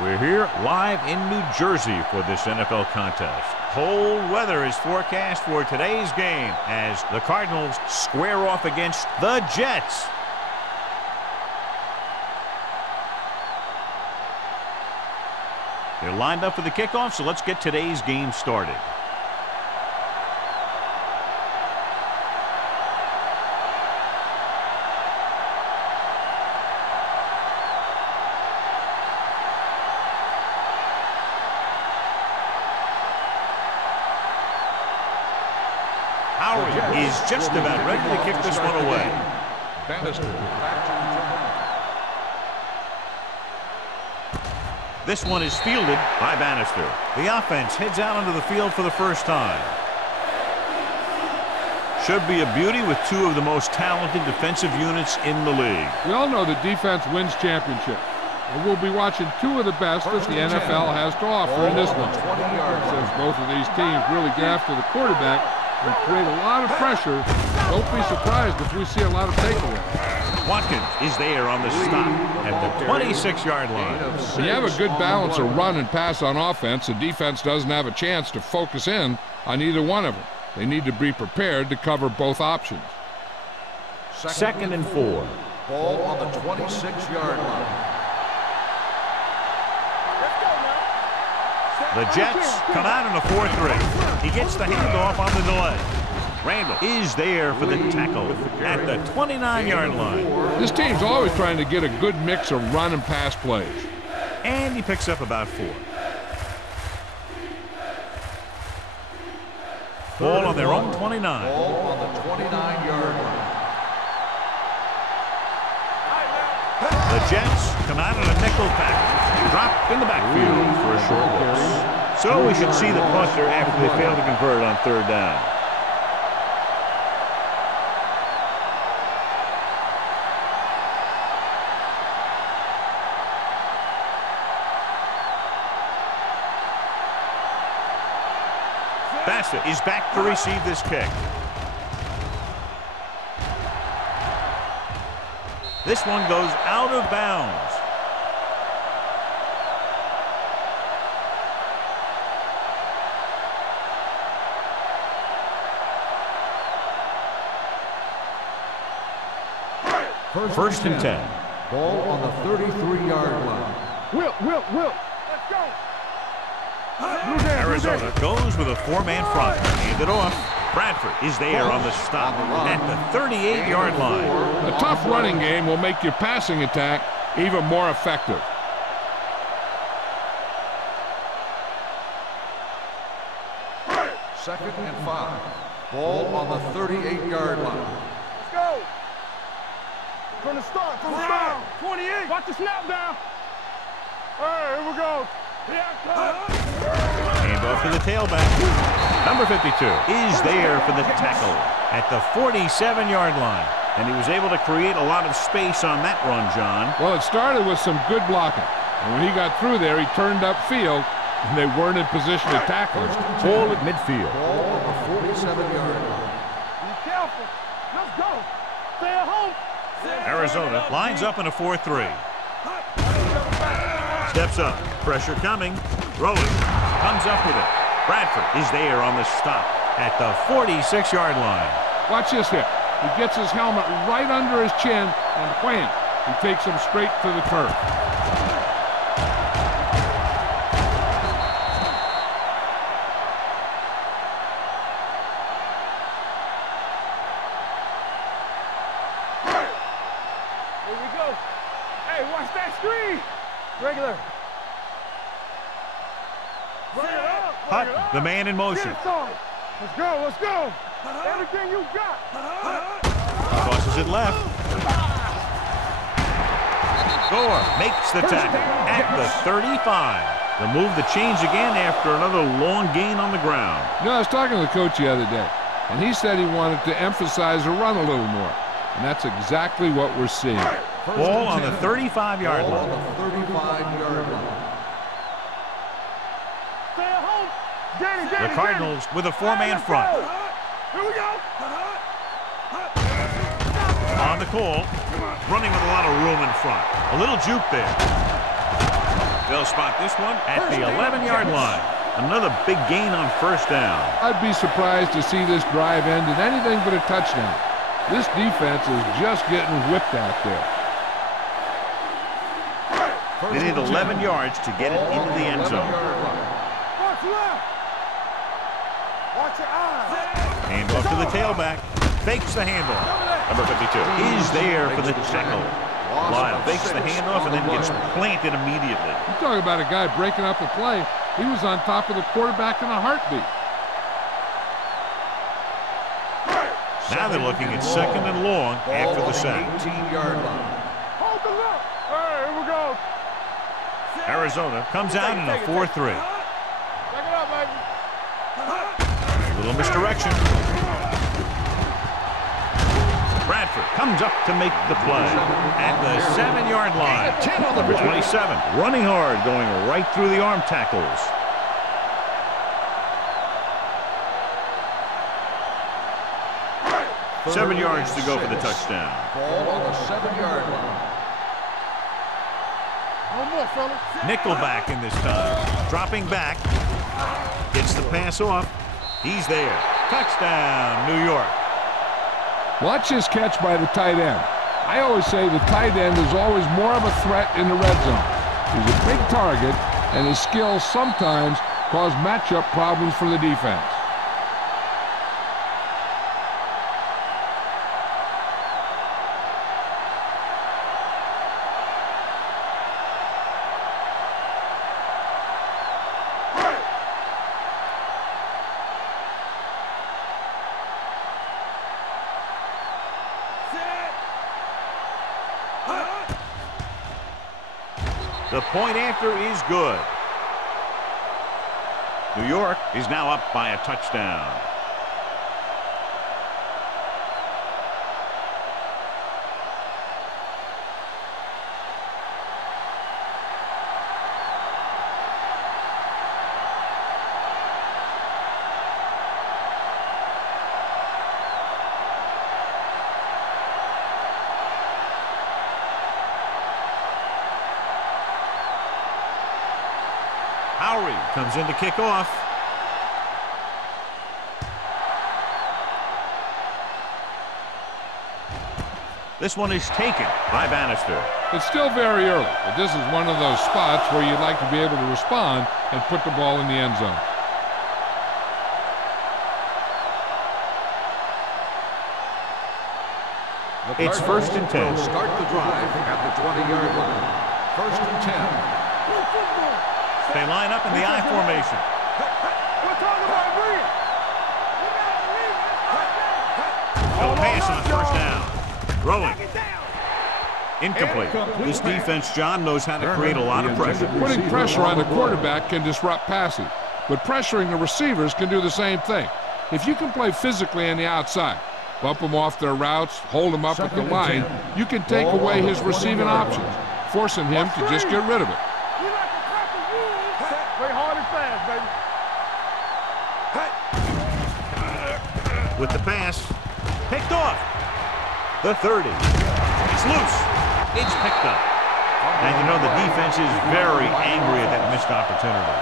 We're here live in New Jersey for this NFL contest. Cold weather is forecast for today's game as the Cardinals square off against the Jets. They're lined up for the kickoff, so let's get today's game started. Is just about ready to kick this one away. This one is fielded by Bannister. The offense heads out onto the field for the first time. Should be a beauty with two of the most talented defensive units in the league. We all know that defense wins championships. And we'll be watching two of the best that the NFL has to offer in this one. Since both of these teams really get after the quarterback and create a lot of pressure, don't be surprised if we see a lot of takeaways. Watkins is there on the stop at the 26-yard line. When you have a good balance of run and pass on offense, the defense doesn't have a chance to focus in on either one of them. They need to be prepared to cover both options. 2nd and 4. Ball on the 26-yard line. The Jets come out in a 4-3. He gets the handoff on the delay. Randall is there for the tackle at the 29-yard line. This team's always trying to get a good mix of run and pass plays. And he picks up about 4. Ball on their own 29. Ball on the 29-yard line. The Jets come out in a nickel package. Dropped in the backfield for a short loss. So we should see the punter after they fail to convert on 3rd down. Bassett is back to receive this kick. This one goes out of bounds. First and 10. Ball on the 33-yard line. Will. Let's go. Arizona goes with a 4-man front. Hand it off. Bradford is there on the stop at the 38-yard line. A tough running game will make your passing attack even more effective. Second and 5. Ball on the 38-yard line. Let's go. From the start. 28. Watch the snap down. All right, here we go. Hand off to the tailback. Number 52 is there for the tackle at the 47-yard line. And he was able to create a lot of space on that run, John. Well, it started with some good blocking. And when he got through there, he turned upfield, and they weren't in position to tackle him. Ball at midfield. Ball on the 47-yard line. Be careful. Let's go. Stay at home. Arizona lines up in a 4-3. Steps up. Pressure coming. Throwing. Comes up with it. Bradford is there on the stop at the 46-yard line. Watch this here. He gets his helmet right under his chin, and wham, he takes him straight to the turf. Here we go. Hey, watch that screen. Regular. Hutton, the man in motion. Let's go. Let's go. Everything you got. Tosses it left. Gore makes the tackle at the 35. The move to change again after another long gain on the ground. You know, I was talking to the coach the other day, and he said he wanted to emphasize the run a little more. And that's exactly what we're seeing. Ball on the 35-yard line. Ball on the 35-yard line. Stay at home. Danny, The Cardinals with a 4-man front. Here we go. On the call, running with a lot of room in front. A little juke there. They'll spot this one at the 11-yard line. Another big gain on first down. I'd be surprised to see this drive end in anything but a touchdown. This defense is just getting whipped out there. They need 11 yards to get it into the end zone. Watch left. Watch your eyes. Hand off to the tailback. Fakes the handoff. Number 52 is there for the tackle. Lyle fakes the handoff and then gets planted immediately. You talk about a guy breaking up a play. He was on top of the quarterback in a heartbeat. Now they're looking at 2nd and long after the sack. 18-yard line. Hold the look. Hey, here we go. Arizona comes out in a 4-3. Check it out, baby. A little misdirection. Bradford comes up to make the play at the 7-yard line. Number 27, running hard, going right through the arm tackles. Third 7 yards to go for the 6. touchdown. Ball on the 7-yard line. No more, fellas. Nickelback in this time. Dropping back. Gets the pass off. He's there. Touchdown, New York. Watch his catch by the tight end. I always say the tight end is always more of a threat in the red zone. He's a big target, and his skills sometimes cause matchup problems for the defense. The point after is good. New York is now up by a touchdown. Comes in to kick off. This one is taken by Bannister. It's still very early, but this is one of those spots where you'd like to be able to respond and put the ball in the end zone. It's 1st and 10. Start the drive at the 20-yard line. 1st and 10. They line up in the I formation. We're talking about bringing. No pass on 1st down. Throwing. Incomplete. This defense, John, knows how to create a lot of pressure. Putting pressure on the quarterback can disrupt passing, but pressuring the receivers can do the same thing. If you can play physically on the outside, bump them off their routes, hold them up at the line, you can take away his receiving options, forcing him to just get rid of it. Play hard and fast, baby. With the pass, picked off. The 30. It's loose. It's picked up. And you know the defense is very angry at that missed opportunity.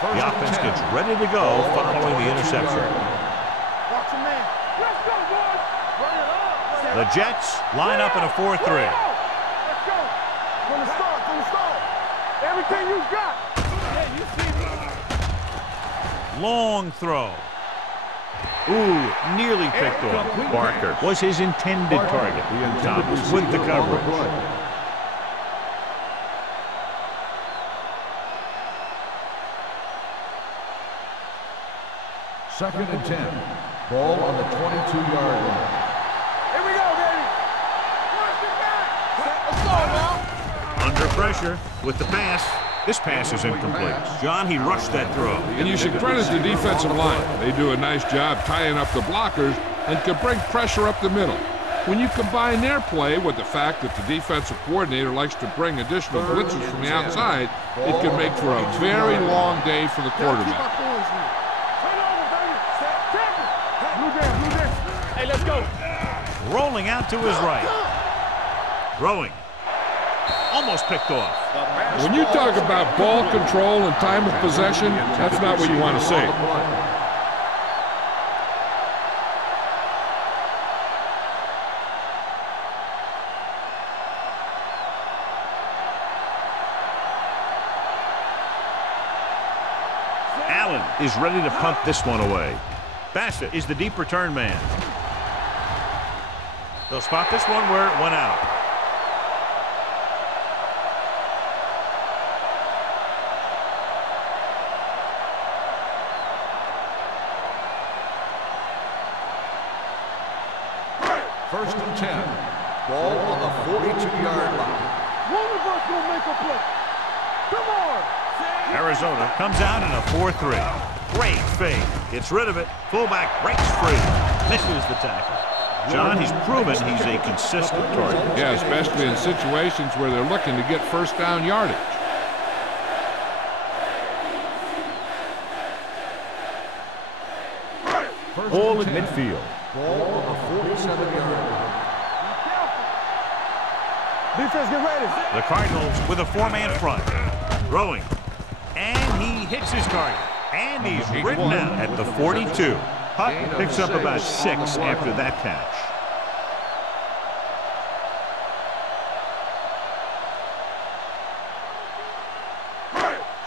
The offense gets ready to go following the interception. Watch your man. Let's go, boys. Bring it up. The Jets line up in a 4-3. Let's go. From the start. Everything you got. Yeah, you see me. Long throw. Ooh, nearly picked off. Barker was his intended target. Thomas with the coverage. 2nd and 10. Ball on the 22-yard line. Here we go, baby. Let's go now. Under pressure with the pass. This pass is incomplete. John, he rushed that throw. And you should credit the defensive line. They do a nice job tying up the blockers and can bring pressure up the middle. When you combine their play with the fact that the defensive coordinator likes to bring additional blitzes from the outside, it can make for a very long day for the quarterback. You Hey, let's go. Rolling out to his right. Throwing. Almost picked off. When you talk about ball control and time of possession, that's not what you want to see. Allen is ready to punt this one away. Bassett is the deep return man. They'll spot this one where it went out. First and 10. Ball on the 42-yard line. One of us will make a play. Come on. Arizona comes out in a 4-3. Great fake. Gets rid of it. Fullback breaks free. Misses the tackle. John, he's proven he's a consistent target. Yeah, especially in situations where they're looking to get first down yardage. Ball at midfield. Ball on the 47-yard line. Defense, get ready. The Cardinals with a 4-man front. Throwing. And he hits his target. And he's ridden out at the 42. Hutt picks up about 6 after that catch.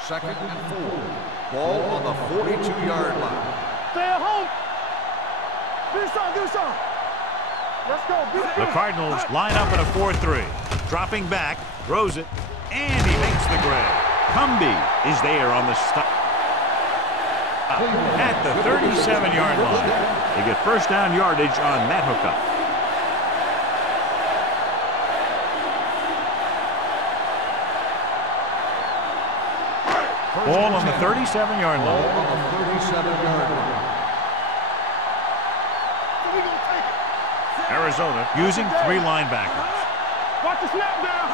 Second and 4. Ball on the 42-yard line. Stay at home. Give us some. Let's go. The Cardinals line up in a 4-3. Dropping back, throws it, and he makes the grab. Cumby is there on the stop. At the 37-yard line. They get first down yardage on that hookup. Ball on the 37-yard line. Ball on the 37-yard line. Arizona using 3 linebackers. Watch the snap down.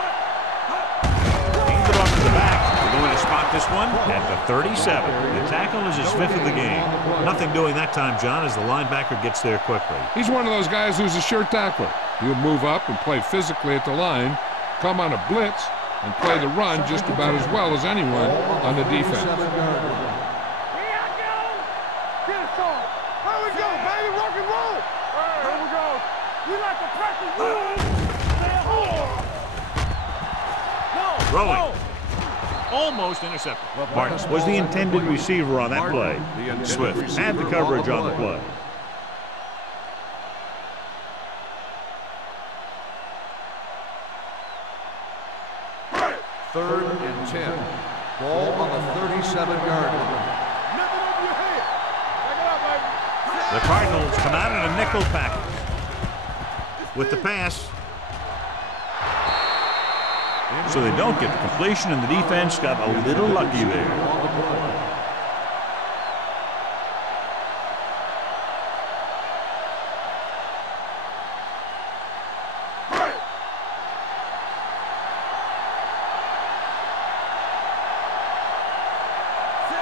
Hands it off to the back. They're going to spot this one at the 37. The tackle is his 5th of the game. Nothing doing that time, John, as the linebacker gets there quickly. He's one of those guys who's a sure tackler. He'll move up and play physically at the line, come on a blitz, and play the run just about as well as anyone on the defense. Here I go. Get it on. Here we go, baby. Rock and roll. Here we go. We like to practice rules. Stay at home. No. Throwing. Almost intercepted. Martin was the intended receiver on that play. Swift had the coverage on the play. Third and 10. Ball on the 37-yard line. Nothing over your head. Back it up, baby. The Cardinals come out in a nickel package. With the pass. So they don't get the completion, and the defense got a little lucky there.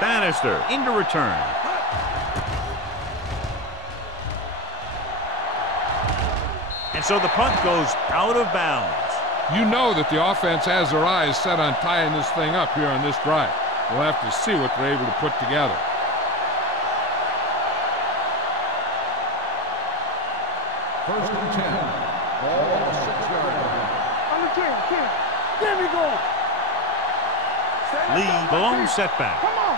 Bannister into return. And so the punt goes out of bounds. You know that the offense has their eyes set on tying this thing up here on this drive. We'll have to see what they're able to put together. First and 10. Ball on the 6-yard line. I'm the king. Get me going. Lee, the lone setback. Come on.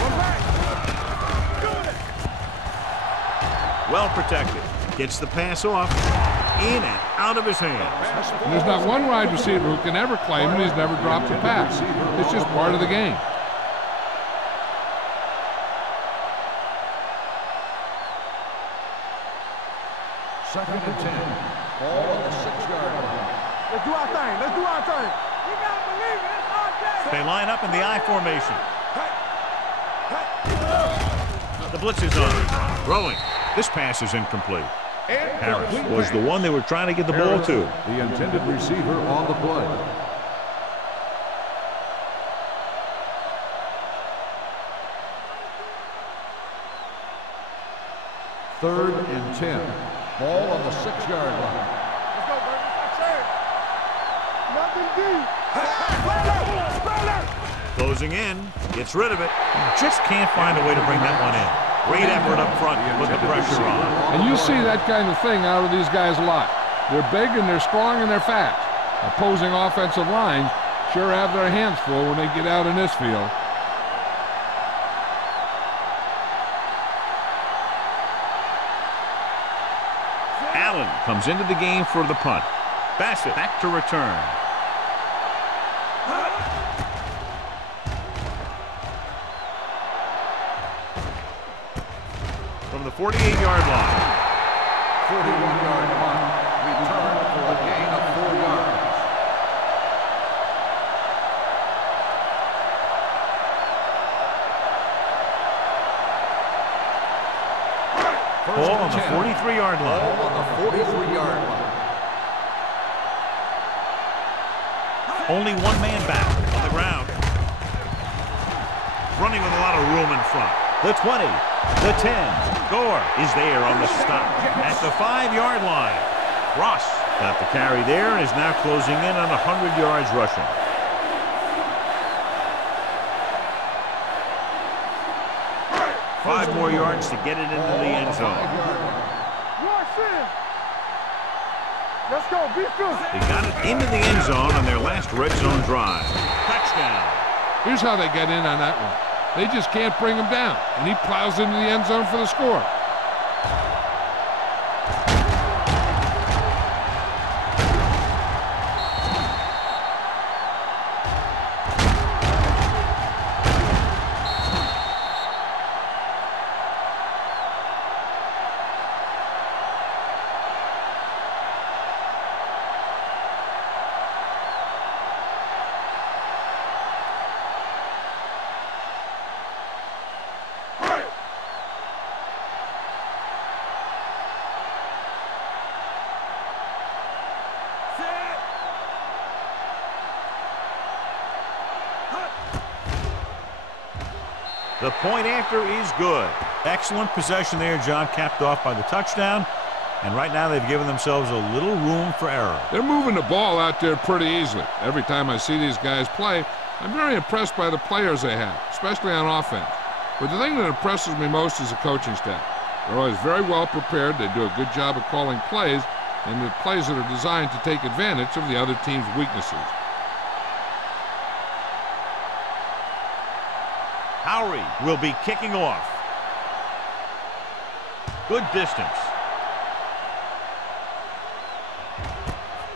We're back. Well protected. Gets the pass off. In and out of his hands. And there's not one wide receiver who can ever claim that he's never dropped a pass. It's just part of the game. Second and 10. Ball on the 6-yard line. Let's do our thing. You gotta believe it. It's our day. They line up in the I formation. The blitz is on. Throwing. This pass is incomplete. Harris was the one they were trying to get the ball to. The intended receiver on the play. 3rd and 10. Ball on the 6-yard line. Let's go, baby. That's it. Nothing deep. Spreader! Closing in, gets rid of it. Just can't find a way to bring that one in. Great effort up front to put the pressure on. And you see that kind of thing out of these guys a lot. They're big and they're strong and they're fast. Opposing offensive lines sure have their hands full when they get out in this field. Allen comes into the game for the punt. Bassett back to return. From the 48-yard line. 41-yard punt. Return for a gain of 4 yards. Ball on the 43-yard line. Ball on the 43-yard line. Only one man back on the ground. Running with a lot of room in front. The 20, the 10. Gore is there on the stop at the 5-yard line. Ross got the carry there and is now closing in on 100 yards rushing. Five more yards to get it into the end zone. Let's go, be filthy. They got it into the end zone on their last red zone drive. Touchdown. Here's how they get in on that one. They just can't bring him down, and he plows into the end zone for the score. The point after is good. Excellent possession there, John, capped off by the touchdown. And right now they've given themselves a little room for error. They're moving the ball out there pretty easily. Every time I see these guys play, I'm very impressed by the players they have, especially on offense. But the thing that impresses me most is the coaching staff. They're always very well prepared. They do a good job of calling plays, and the plays that are designed to take advantage of the other team's weaknesses. Howery will be kicking off. Good distance.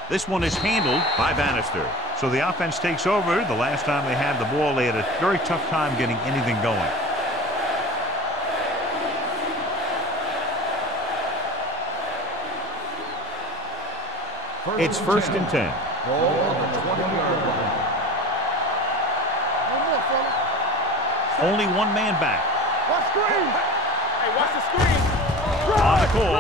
This one is handled by Bannister. So the offense takes over. The last time they had the ball, they had a very tough time getting anything going. It's 1st and 10. Ball on the 20-yard line. Only one man back. Watch screen. Hey, watch the screen. On the call.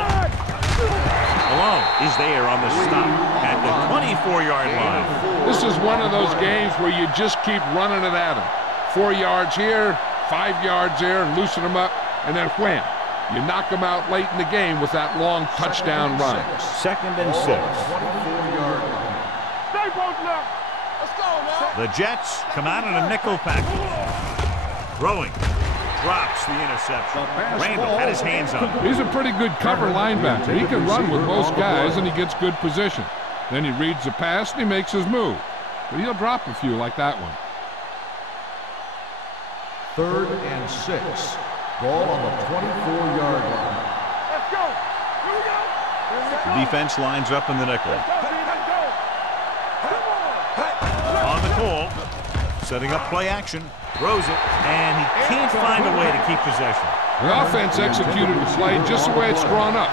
Malone is there on the stop at the 24-yard line. This is one of those games where you just keep running it at them. 4 yards here, 5 yards there, and loosen them up, and then wham. You knock them out late in the game with that long touchdown run. 2nd and 6. 24-yard line. Stay both left. Let's go now. The Jets come out in a nickel package. Throwing. Drops the interception. Randall had his hands on it. He's a pretty good cover linebacker. He can run with most guys, and he gets good position. Then he reads the pass, and he makes his move. But he'll drop a few like that one. 3rd and 6. Ball on the 24-yard line. Let's go. Here we go. The defense lines up in the nickel. Let's go. On the call. Setting up play action. Throws it, and he can't find a way to keep possession. The offense executed the play just the way it's drawn up.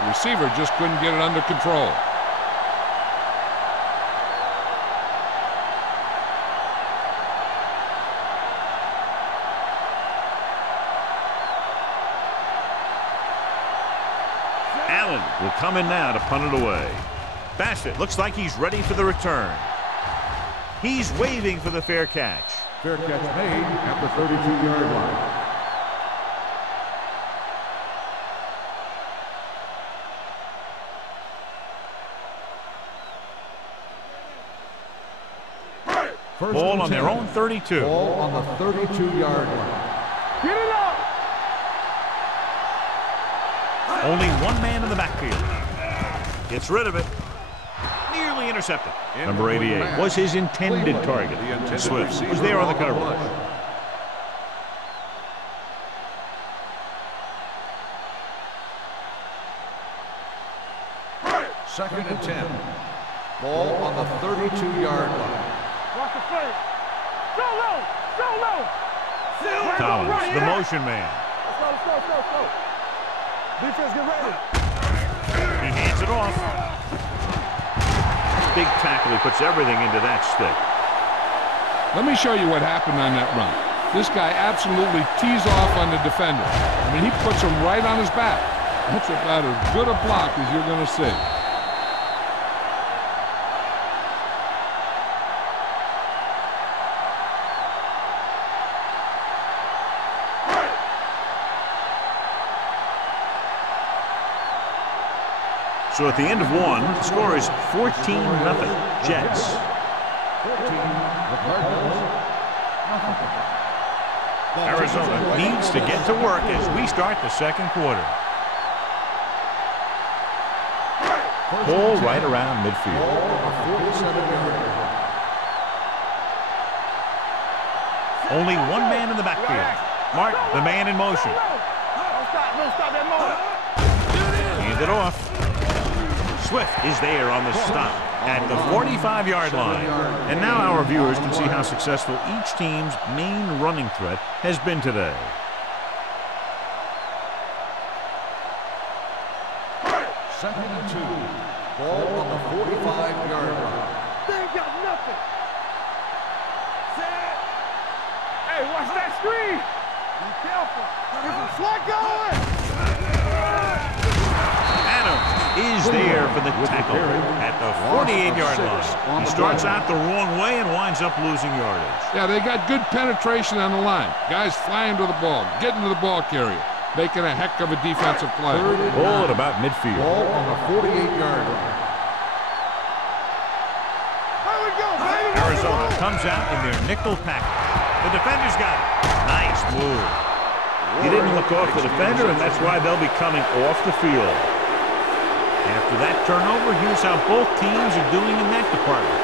The receiver just couldn't get it under control. Allen will come in now to punt it away. Bassett looks like he's ready for the return. He's waving for the fair catch. Fair catch made at the 32-yard line. Ball on their own 32. Ball on the 32-yard line. Get it up. Only one man in the backfield. Gets rid of it. Nearly intercepted. Number 88 was his intended target. Swift was there on the coverage. Second and 10. Ball on the 32-yard line. Watch the play. Go low. Go low. Collins, the motion man. Let's go. Defense, get ready. He hands it off. Big tackle. He puts everything into that stick. Let me show you what happened on that run. This guy absolutely tees off on the defender. I mean, he puts him right on his back. That's about as good a block as you're going to see. So at the end of one, the score is 14-0 Jets. Arizona needs to get to work as we start the second quarter. Ball right around midfield. Only one man in the backfield. Martin, the man in motion. Don't stop that moment. Hand it off. Swift is there on the stop at the 45-yard line. And now our viewers can see how successful each team's main running threat has been today. Second and 2. Ball on the 45-yard line. They ain't got nothing. Hey, watch that screen. Be careful. There's a slot going. Is there for the tackle at the 48-yard line. He starts out the wrong way and winds up losing yardage. Yeah, they got good penetration on the line. Guys flying to the ball, getting to the ball carrier, making a heck of a defensive play. Ball at about midfield. Ball on the 48-yard line. Here we go, baby. Arizona comes out in their nickel package. The defender's got it. Nice move. He didn't look off the defender, and that's why they'll be coming off the field. After that turnover, here's how both teams are doing in that department.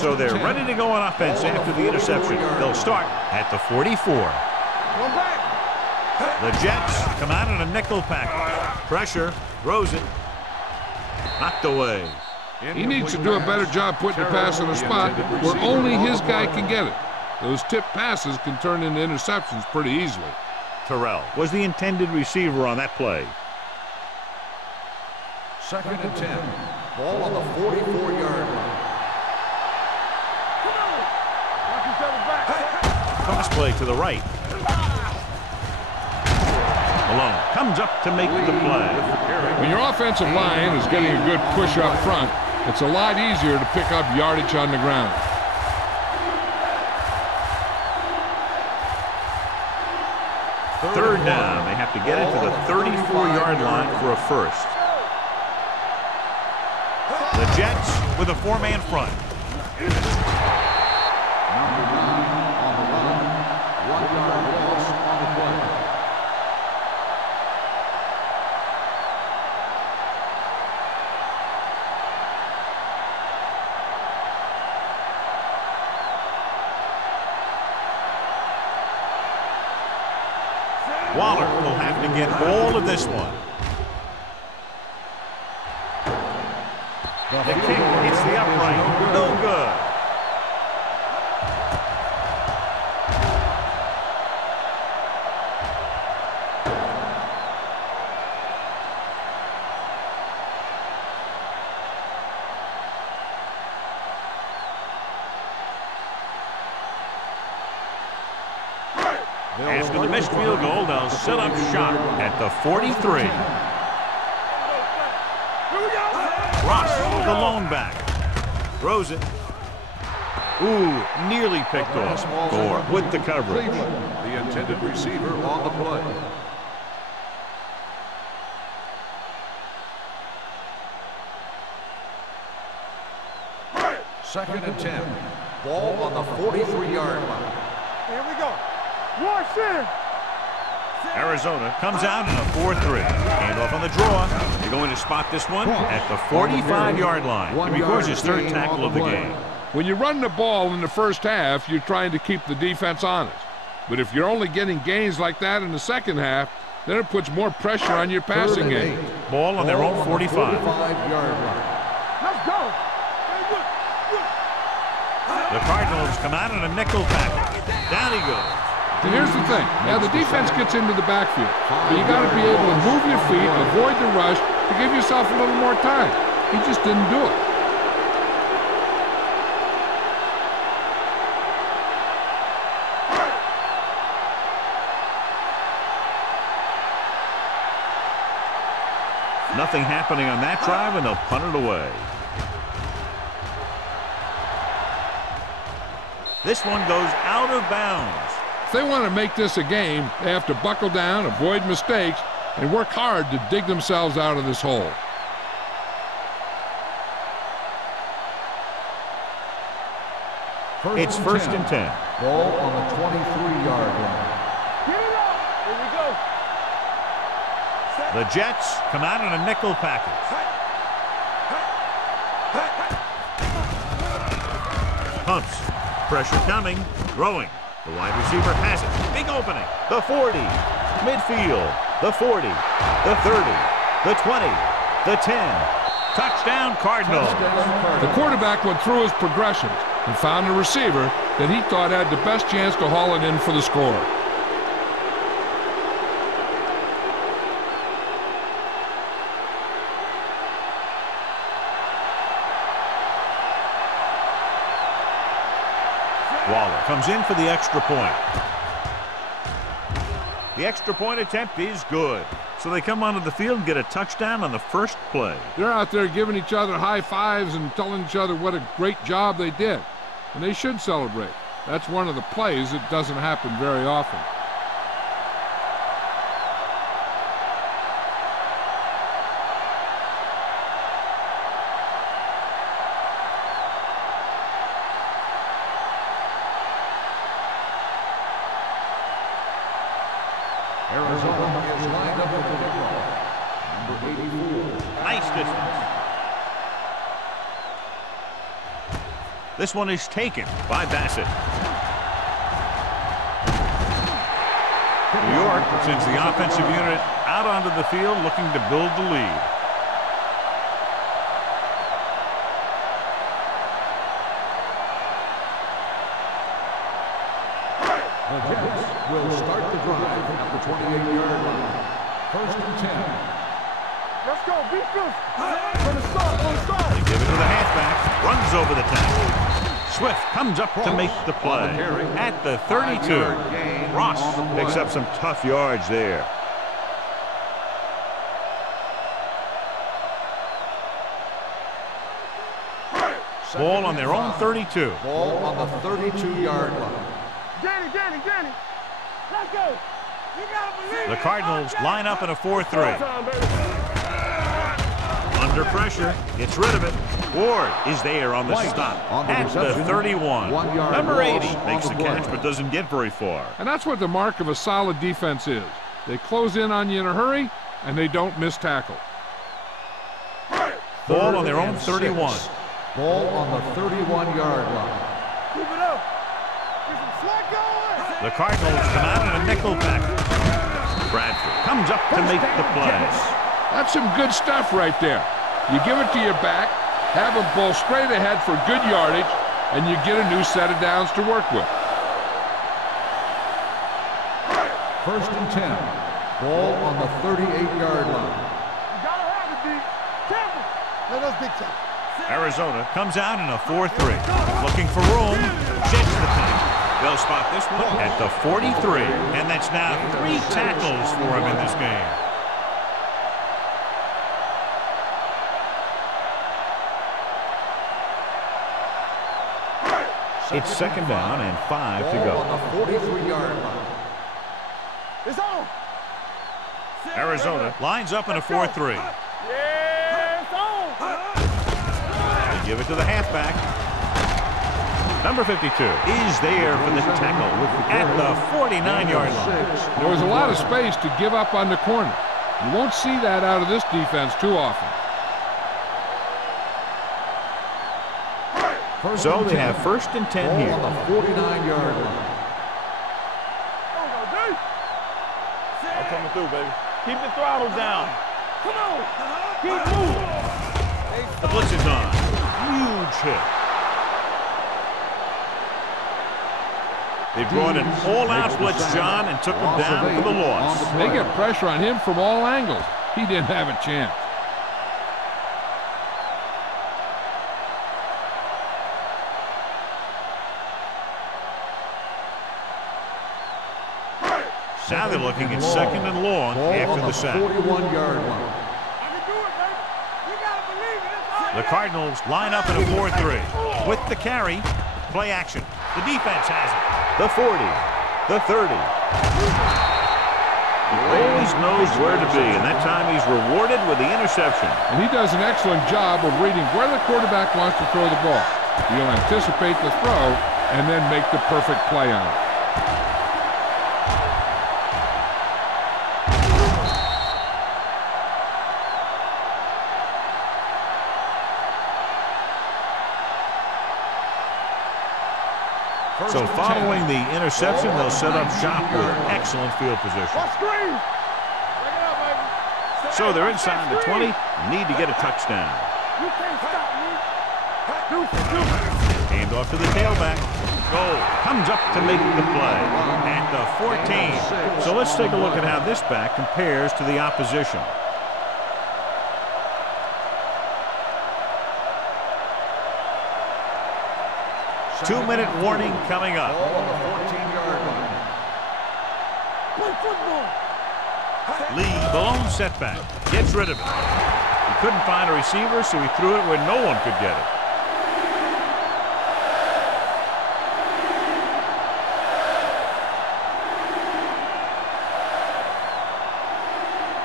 So they're ready to go on offense after the interception. They'll start at the 44. One back. The Jets come out in a nickel package. Pressure, throws it. Knocked away. He needs to do a better job putting the pass in a spot where only his guy can get it. Those tip passes can turn into interceptions pretty easily. Terrell was the intended receiver on that play. Second and 10. Ball on the 44-yard line. Watch each other back. Cross play to the right. Malone comes up to make the play. When your offensive line is getting a good push up front, it's a lot easier to pick up yardage on the ground. Third down. They have to get it to the 34-yard line for a first. The Jets with a four-man front. Number 9 on the run. 1-yard loss on the play. Waller will have to get all of this one. The kick hits the upright. No good. After the missed field goal, they'll set up shop at the 43. Ross, the lone back. Throws it. Ooh, nearly picked off. Gore with the coverage. The intended receiver on the play. Second and 10. Ball on the 43-yard line. Here we go. Watch it. Arizona comes out in a 4-3. Handoff on the draw. They're going to spot this one at the 45-yard line. It records his third tackle of the game. When you run the ball in the first half, you're trying to keep the defense honest. But if you're only getting gains like that in the second half, then it puts more pressure on your passing game. Ball on their own 45. 45-yard line. Let's go. The Cardinals come out in a nickel package. Down he goes. And here's the thing. Now, the defense gets into the backfield, but you got to be able to move your feet, avoid the rush, to give yourself a little more time. He just didn't do it. Nothing happening on that drive, and they'll punt it away. This one goes out of bounds. If they want to make this a game, they have to buckle down, avoid mistakes, and work hard to dig themselves out of this hole. It's first and 10. Ball on the 23-yard line. Get it up. Here we go. The Jets come out in a nickel package. Pumps. Pressure coming. Throwing. The wide receiver has it. Big opening. The 40. Midfield. The 40. The 30. The 20. The 10. Touchdown Cardinals. The quarterback went through his progressions and found a receiver that he thought had the best chance to haul it in for the score. Waller comes in for the extra point. The extra point attempt is good. So they come onto the field and get a touchdown on the first play. They're out there giving each other high fives and telling each other what a great job they did. And they should celebrate. That's one of the plays that doesn't happen very often. Arizona is lined up for the kickoff. Number 84. Nice distance. This one is taken by Bassett. New York sends the offensive unit out onto the field looking to build the lead. The Jets will start the drive at the 28-yard line. First and 10. Let's go. Beat this. From the start. They give it to the halfback. Runs over the tackle. Swift comes up to make the play at the 32. Ross picks up some tough yards there. Ball on their own 32. Ball on the 32-yard line. Danny. Let's go. You gotta believe The Cardinals line up in a 4-3. Under pressure, gets rid of it. Ward is there on the stop at the 31. Number 80 makes the catch but doesn't get very far. And that's what the mark of a solid defense is. They close in on you in a hurry, and they don't miss tackle. Ball on their own 31. Ball on the 31-yard line. Keep it up. Get some slack going. The Cardinals come out in a nickel package. Bradford comes up to make the play. That's some good stuff right there. You give it to your back, have him pull straight ahead for good yardage, and you get a new set of downs to work with. First and 10. Ball on the 38-yard line. You gotta have it, D. Careful. Let us big time. Arizona comes out in a 4-3. Looking for room. Sheds the penalty. They'll spot this one at the 43. And that's now 3 tackles for him in this game. It's second down and 5 to go. On the 43-yard line. It's on. Arizona lines up in a 4-3. Yeah, it's on. They give it to the halfback. Number 52 is there for the tackle at the 49-yard line. There was a lot of space to give up on the corner. You won't see that out of this defense too often. So they have first and 10 here. On the 49-yard line. I'm coming through, baby. Keep the throttle down. Come on. Keep moving. The blitz is on. Huge hit. They brought an all-out blitz, John, and took him down for the loss. They get pressure on him from all angles. He didn't have a chance. Now they're looking at second and long after the sack. 41-yard line. I can do it, baby. You gotta believe it. It's all The Cardinals line up in a 4-3. With the carry, play action. The defense has it. The 40, the 30. He always knows where to be, and that time he's rewarded with the interception. And he does an excellent job of reading where the quarterback wants to throw the ball. He'll anticipate the throw and then make the perfect play on it. So following the interception, they'll set up shop with excellent field position. What screen? Bring it up, baby. So they're inside the 20, need to get a touchdown. You can't stop me. Do. Hand off to the tailback. Goal comes up to make the play at the 14. So let's take a look at how this back compares to the opposition. Two-minute warning coming up. On the 14-yard line. Play football. Lee, the lone setback, gets rid of it. He couldn't find a receiver, so he threw it where no one could get it.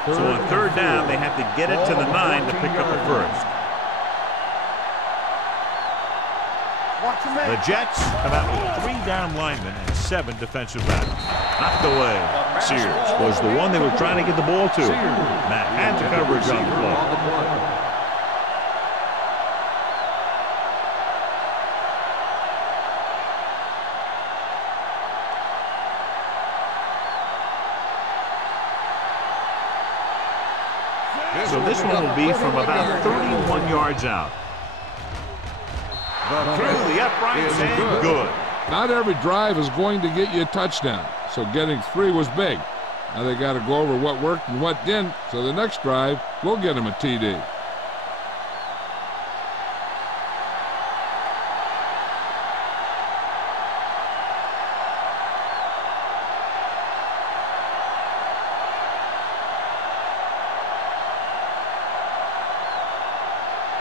So on third down, they have to get it to the 9 to pick up a first. The Jets come out with 3 down linemen and 7 defensive backs. Knocked away. Sears was the one they were trying to get the ball to. Matt had the coverage on the play. So this one will be from about 31 yards out. Through the uprights and good. Not every drive is going to get you a touchdown, so getting 3 was big. Now they got to go over what worked and what didn't, so the next drive will get them a TD.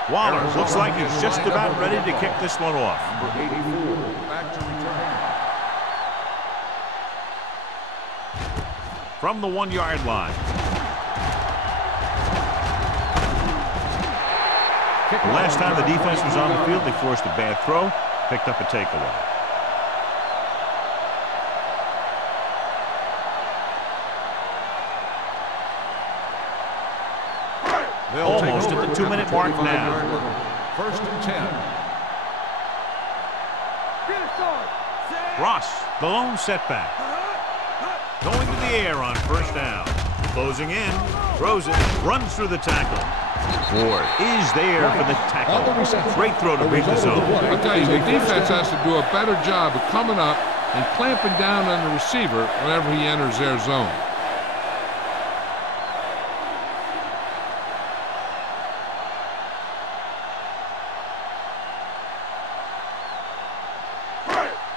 Waller looks like he's just about ready to kick this one off. Number 84, back to return. From the 1-yard line. The last time the defense was on the field, they forced a bad throw, picked up a takeaway. Almost at the 2-minute mark now. First and 10. Ross, the lone setback. Going to the air on first down. Closing in, throws it, runs through the tackle. Ford is there for the tackle. Great throw to beat the zone. I'll tell you, the defense has to do a better job of coming up and clamping down on the receiver whenever he enters their zone.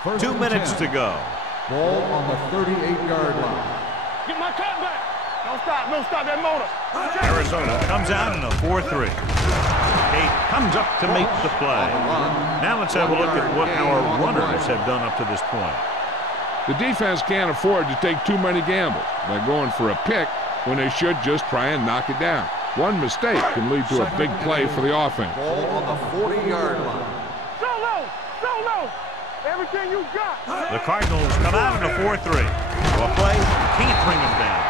First 2 minutes to go. Ball on the 38-yard line. Get my cut back. Don't stop that motor. Arizona comes out in a 4-3. Kate comes up to make the play. Now let's have a look at what our runners have done up to this point. The defense can't afford to take too many gambles by going for a pick when they should just try and knock it down. One mistake can lead to a big play for the offense. Ball on the 40-yard line. Solo. Everything you got. The Cardinals come out in a 4-3. A play, can't bring them down.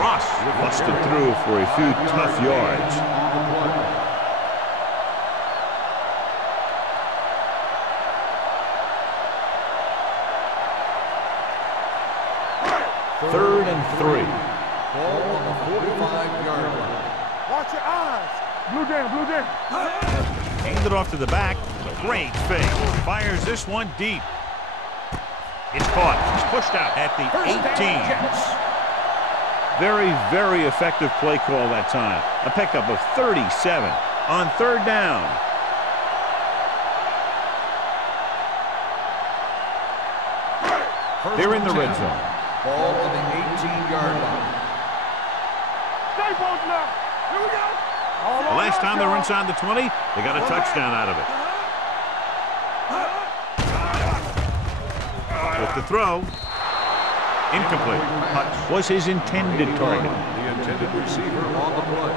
Ross busted through for a few tough yards. Third and 3. Ball on the 45-yard line. Watch your eyes. Blue down. Hand it off to the back. Great fake. Fires this one deep. It's caught. He's pushed out at the 18. Very, very effective play call that time. A pickup of 37 on third down. They're in the red zone. Ball on the 18-yard line. Stay posted up. Here we go. The last time they were inside the 20, they got a touchdown out of it. With the throw, incomplete. Hutch was his intended target. The intended receiver on the play.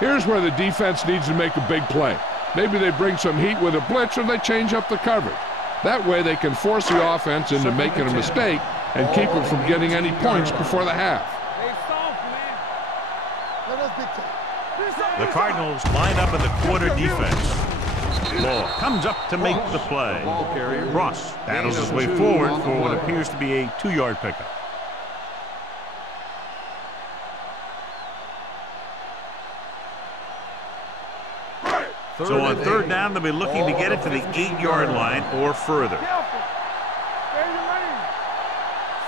Here's where the defense needs to make a big play. Maybe they bring some heat with a blitz or they change up the coverage. That way they can force the offense into making a mistake and keep them from getting any points before the half. The Cardinals line up in the quarter defense. Ball comes up to make the play. Ross battles his way forward for what appears to be a 2-yard pickup. So on third down, they'll be looking to get it to the 8-yard line or further.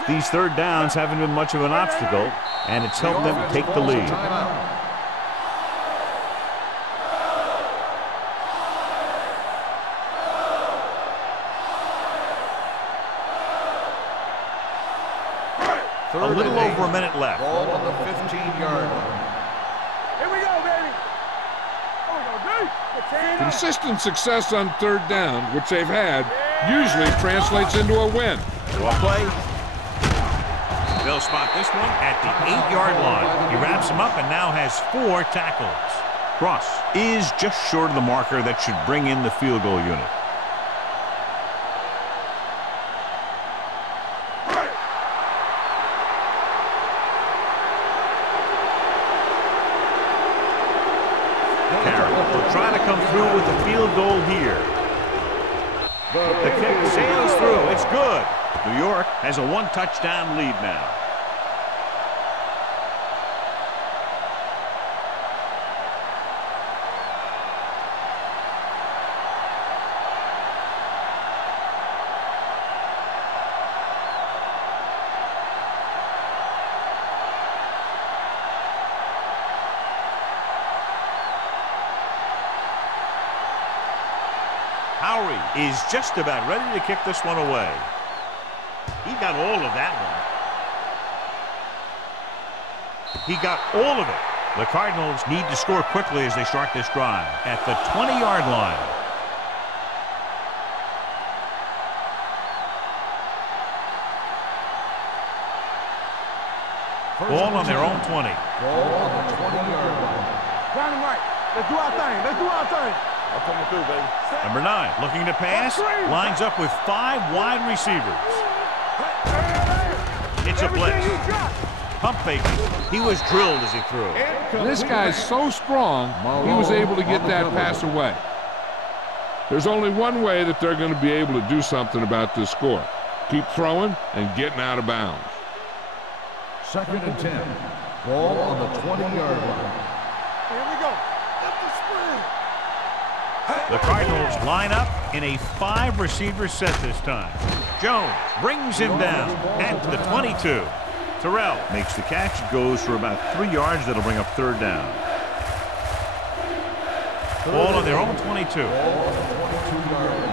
These third downs haven't been much of an obstacle, and it's helped them take the lead. A little over a minute left. Ball on the 15-yard line. Here we go, baby. Consistent success on third down, which they've had, usually translates into a win. So a play. They'll spot this one at the 8-yard line. He wraps him up and now has 4 tackles. Ross is just short of the marker that should bring in the field goal unit. Trying to come through with the field goal here. The kick sails through. It's good. New York has a 1-touchdown lead now. Is just about ready to kick this one away. He got all of that one. He got all of it. The Cardinals need to score quickly as they start this drive at the 20-yard line. Ball on their own 20. Ball on the 20-yard line. Dynamite. Let's do our thing. I'm coming through, baby. Number 9, looking to pass, lines up with 5 wide receivers. It's a blitz. Pump faking. He was drilled as he threw. This guy's so strong, he was able to get that pass away. There's only one way that they're going to be able to do something about this score. Keep throwing and getting out of bounds. 2nd and 10. Ball on the 20-yard line. Here we go. Up the spread. The Cardinals line up in a 5-receiver set this time. Jones brings him down at the 22. Terrell makes the catch, goes for about 3 yards. That'll bring up third down. Ball on their own 22. Ball on the 22-yard line.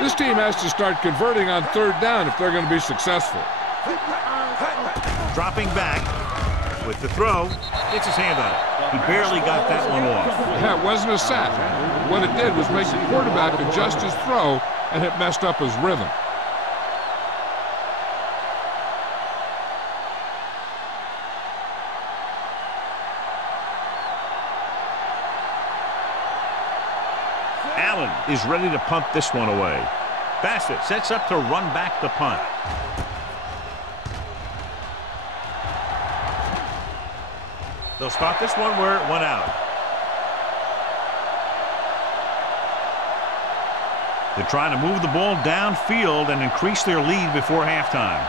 This team has to start converting on third down if they're going to be successful. Dropping back with the throw. Gets his hand on it. He barely got that one off. Yeah, it wasn't a sack. What it did was make the quarterback adjust his throw, and it messed up his rhythm. Allen is ready to punt this one away. Bassett sets up to run back the punt. They'll start this one where it went out. They're trying to move the ball downfield and increase their lead before halftime.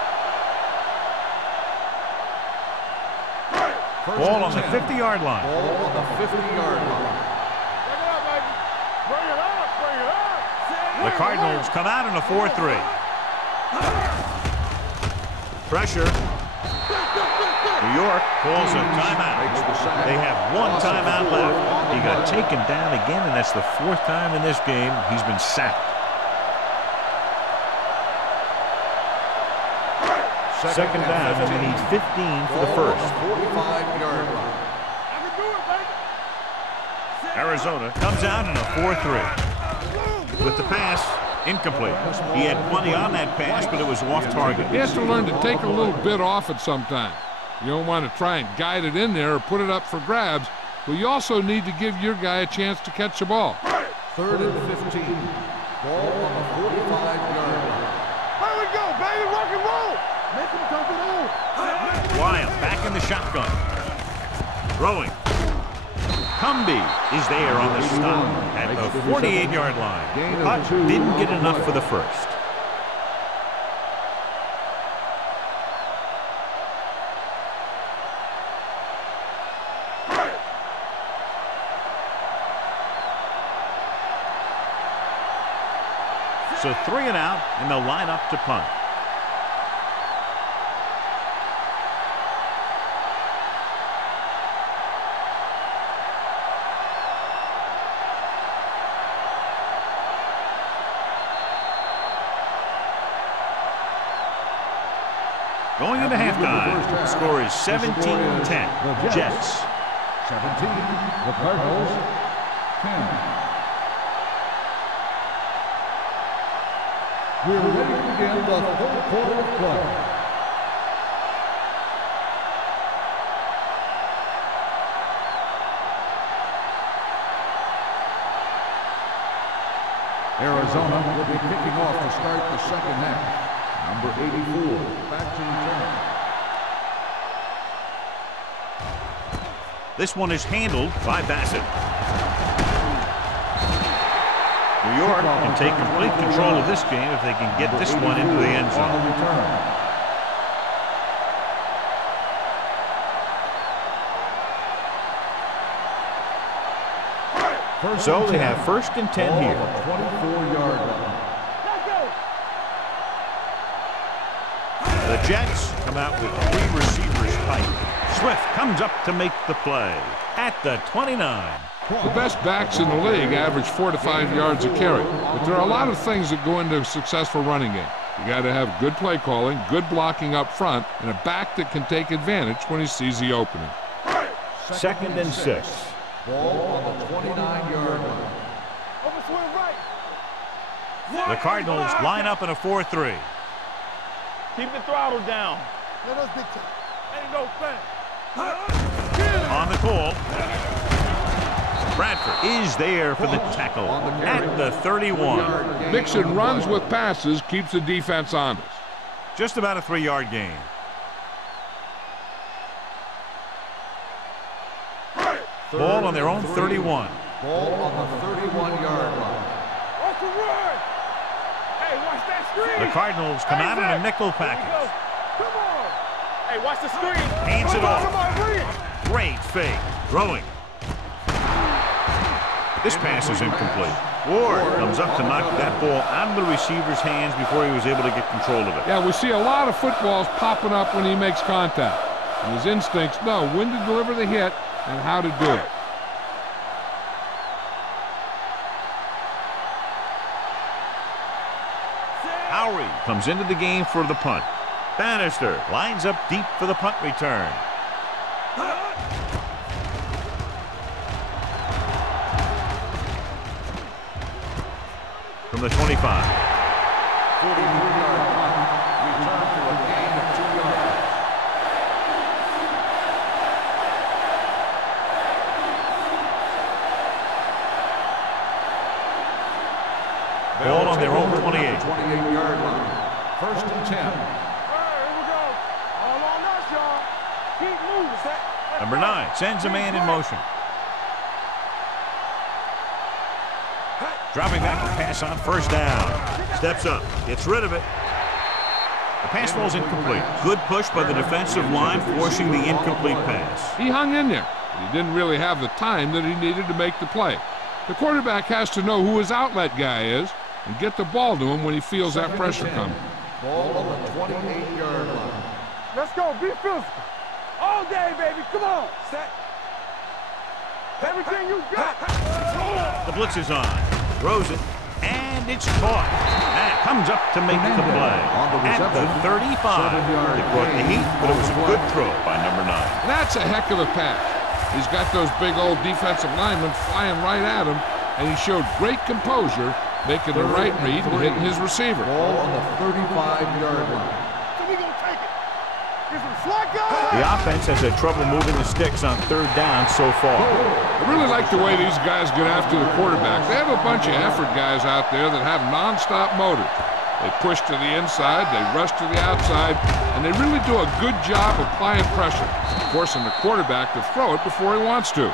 Ball on the 50-yard line. Ball on the 50-yard line. Bring it up, bring it up. The Cardinals come out in a 4-3. Pressure. New York calls a timeout. They have one timeout left. He got taken down again, and that's the fourth time in this game he's been sacked. Second down, and they need 15 for the first. 45-yard line. I can do it, baby. Arizona comes out in a 4-3. With the pass, incomplete. He had plenty on that pass, but it was off target. He has to learn to take a little bit off it sometime. You don't want to try and guide it in there or put it up for grabs, but you also need to give your guy a chance to catch the ball. 3rd and 15. Ball on the 45-yard line. Here we go, baby. Rock and roll. Make him dump it out. Wild back in the shotgun. Throwing. Cumby is there on the stop at the 48-yard line. But didn't get enough for the first. So 3 and out, and they'll line up to punt. Going into halftime, the score is 17-10. Jets. 17. The Cardinals. 10. We're ready to begin the 3rd quarter of play. Arizona will be kicking off to start the second half. Number 84, back to return. This one is handled by Bassett. New York can take complete control of this game if they can get this one into the end zone. So they have 1st and 10 here. 24-yard line. The Jets come out with 3 receivers tight. Swift comes up to make the play at the 29. The best backs in the league average 4 to 5 yards a carry, but there are a lot of things that go into a successful running game. You got to have good play calling, good blocking up front, and a back that can take advantage when he sees the opening. 2nd and 6. Ball on the 29-yard line. Over swing right. The Cardinals line up in a 4-3. Keep the throttle down. Let us dictate. Ain't no thing. On the call. Bradford is there for the tackle at the 31. Mixon runs with passes, keeps the defense honest. Just about a 3-yard gain. Ball on their own 31. Ball on the 31-yard line. Watch the run. Hey, watch that screen. The Cardinals come out in a nickel package. Come on. Hey, watch the screen. Hands it off. Come on, read it. Great fake. Throwing. This pass is incomplete. Ward comes up to knock that ball out of the receiver's hands before he was able to get control of it. Yeah, we see a lot of footballs popping up when he makes contact. And his instincts know when to deliver the hit and how to do it. Lowry comes into the game for the punt. Bannister lines up deep for the punt return. From the 25. 43-yard punt. Return for a gain of 2 yards. Ball on their own 28. 28-yard line. First and 10. All right, here we go. All on us, y'all. Keep moving, set. Number 9 sends a man in motion. Dropping back to pass on first down. Steps up, gets rid of it. The pass ball's incomplete. Good push by the defensive line, forcing the incomplete pass. He hung in there, but he didn't really have the time that he needed to make the play. The quarterback has to know who his outlet guy is and get the ball to him when he feels that pressure coming. Ball on the 28-yard line. Let's go. Be physical. All day, baby. Come on. Set. Everything you got. The blitz is on. Throws it, and it's caught. That comes up to make the play. At the 35. They brought the heat, but it was a good throw by number 9. That's a heck of a pass. He's got those big old defensive linemen flying right at him, and he showed great composure, making the right read and hitting his receiver. Ball on the 35-yard line. So we gonna take it. Get some slack on. The offense has had trouble moving the sticks on third down so far. I really like the way these guys get after the quarterback. They have a bunch of effort guys out there that have nonstop motors. They push to the inside, they rush to the outside, and they really do a good job of applying pressure, forcing the quarterback to throw it before he wants to.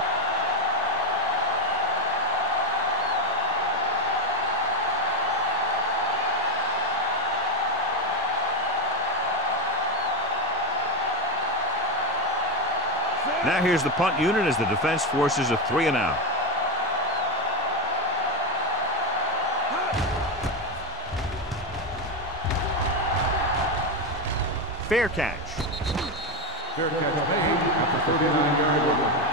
Now here's the punt unit as the defense forces a 3 and out. Fair catch. Fair catch made at the 39-yard line.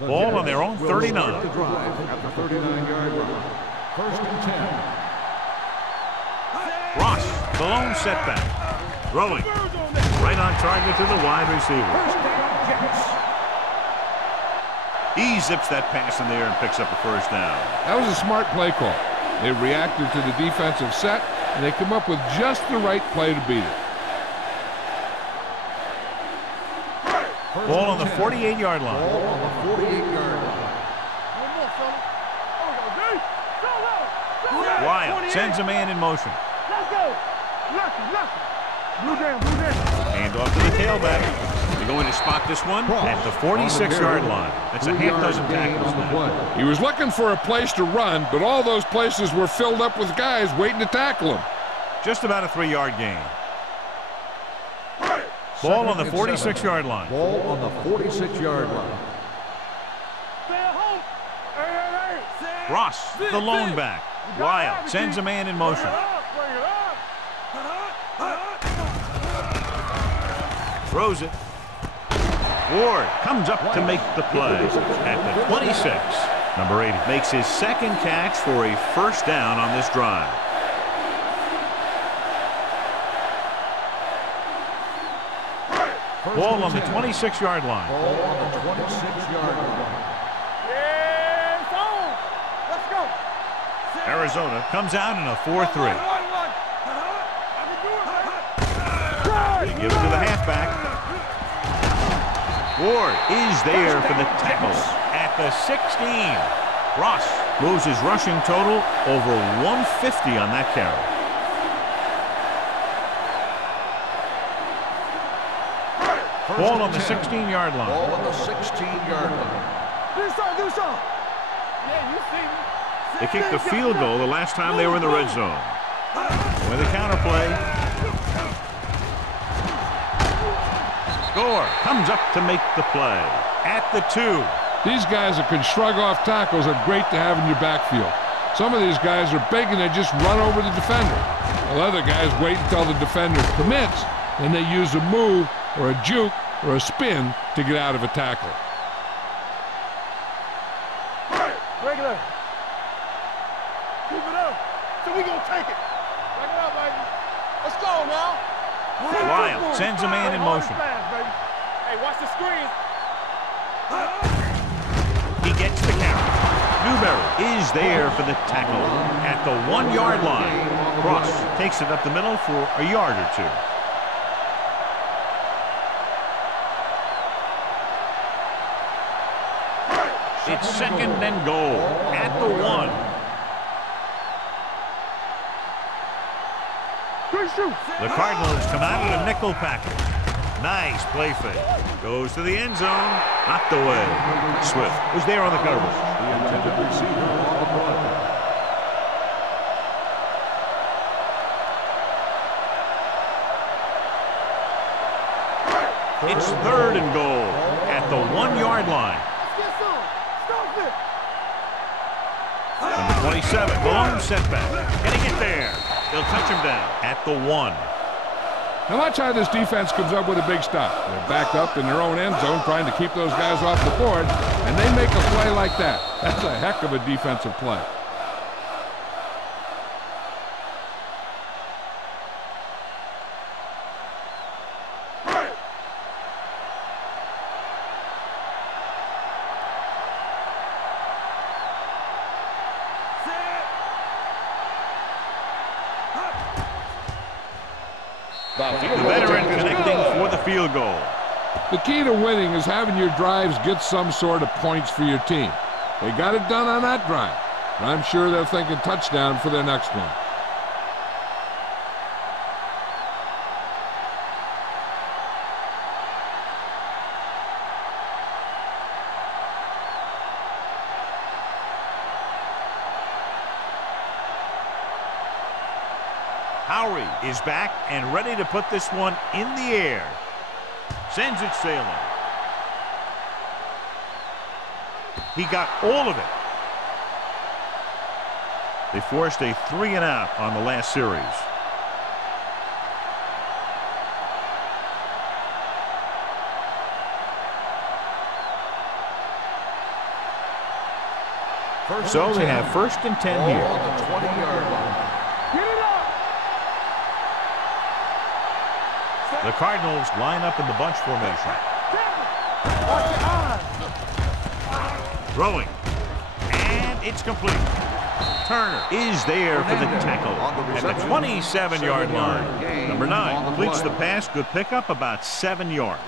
Ball on their own 39. The drive at the 39-yard line. First and 10. Ross, the lone setback. Throwing. Right on target to the wide receiver. He zips that pass in there and picks up a first down. That was a smart play call. They reacted to the defensive set, and they come up with just the right play to beat it. Ball on the 48-yard line. Ball on the 48-yard line. One more, fella. Oh, go, D. Go, go. Wild sends a man in motion. Let's go. Lucky. Blue down. Hand off to the tailback. They're going to spot this one at the 46-yard line. That's a half dozen tackles now. He was looking for a place to run, but all those places were filled up with guys waiting to tackle him. Just about a 3-yard gain. Ball on the 46-yard line. Ball on the 46-yard line. Ross, the lone back. Wild sends a man in motion. Throws it. Ward comes up to make the play at the 26. Number 80 makes his second catch for a first down on this drive. Ball on the 26-yard line. Ball on the 26-yard line. Yeah, it's on. Let's go. Arizona comes out in a 4-3. They give it to the halfback. Ward is there for the tackle at the 16. Ross moves his rushing total over 150 on that carry. Ball on the 16-yard line. Ball on the 16-yard line. Do something. Yeah, you see me. They kicked the field goal the last time they were in the red zone. With a counterplay. Gore comes up to make the play at the 2. These guys that can shrug off tackles are great to have in your backfield. Some of these guys are big and they just run over the defender. While other guys wait until the defender commits, then they use a move or a juke or a spin to get out of a tackle. Regular. Keep it up. So we gonna take it. Back it up, baby. Let's go now. Lyle sends a man in motion. Hey, watch the screen. He gets the carry. Newberry is there for the tackle at the 1-yard line. Cross takes it up the middle for a yard or two. It's second and goal at the 1. The Cardinals come out in a nickel package. Nice play fake. Goes to the end zone. Knocked away. Swift was there on the coverage. The intended receiver on the play. It's third and goal at the 1-yard line. Number 27, Malone setback. Can he get there? They'll touch him down at the 1. Now watch how this defense comes up with a big stop. They're backed up in their own end zone trying to keep those guys off the board, and they make a play like that. That's a heck of a defensive play. The veteran connecting for the field goal. The key to winning is having your drives get some sort of points for your team. They got it done on that drive. And I'm sure they're thinking touchdown for their next one. Howery is back and ready to put this one in the air. Sends it sailing. He got all of it. They forced a 3-and-out on the last series. So they have first and 10 here. On the 20-yard line. The Cardinals line up in the bunch formation. Throwing. And it's complete. Turner is there for the tackle at the 27-yard line. Number 9 completes the pass. Good pickup, about 7 yards.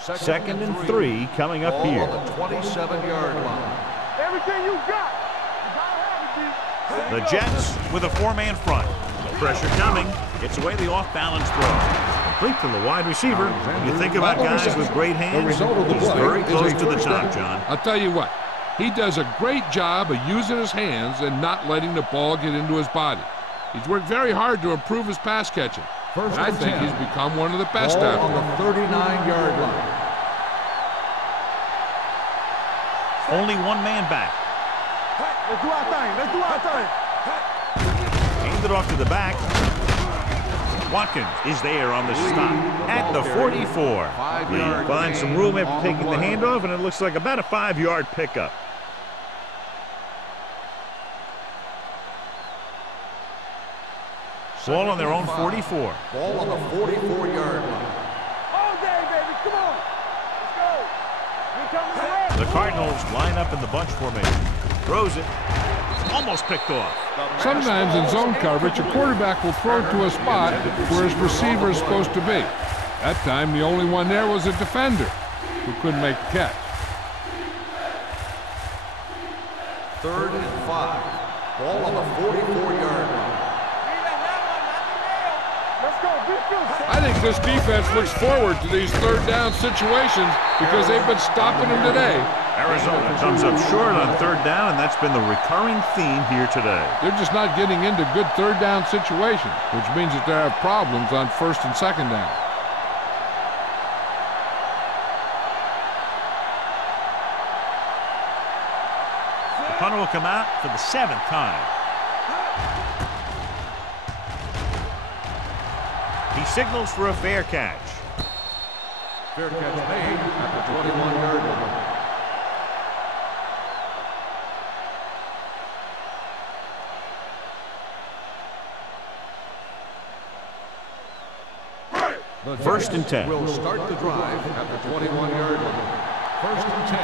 Second and 3 coming up here. On the 27-yard line. Everything you got. The Jets with a 4-man front. Pressure coming. Gets away the off-balance throw. Complete to the wide receiver. When you think about guys with great hands, he's very close to the top, John. I'll tell you what. He does a great job of using his hands and not letting the ball get into his body. He's worked very hard to improve his pass catching. First I and think 10. he's become one of the best Ball out on there. the 39-yard line. Only one man back. Let's do our thing. Let's do our thing. Aimed it off to the back. Watkins is there on the stop at the 44. He finds some room after taking the handoff, and it looks like about a 5-yard pickup. Ball on their own 44. Ball on the 44-yard line. All day, baby. Come on. Let's go. We coming around. The Cardinals line up in the bunch formation. Throws it. Almost picked off. Sometimes in zone coverage, a quarterback will throw to a spot where his receiver is supposed to be. That time, the only one there was a defender who couldn't make the catch. 3rd and 5. Ball on the 44-yard line. Let's go. Be good. I think this defense looks forward to these 3rd down situations because they've been stopping them today. Arizona comes up short on 3rd down, and that's been the recurring theme here today. They're just not getting into good 3rd down situations, which means that they have problems on 1st and 2nd down. The punter will come out for the 7th time. He signals for a fair catch. Fair catch made at the 21-yard line. The First and 10. Will start the drive at the 21-yard line. First and 10.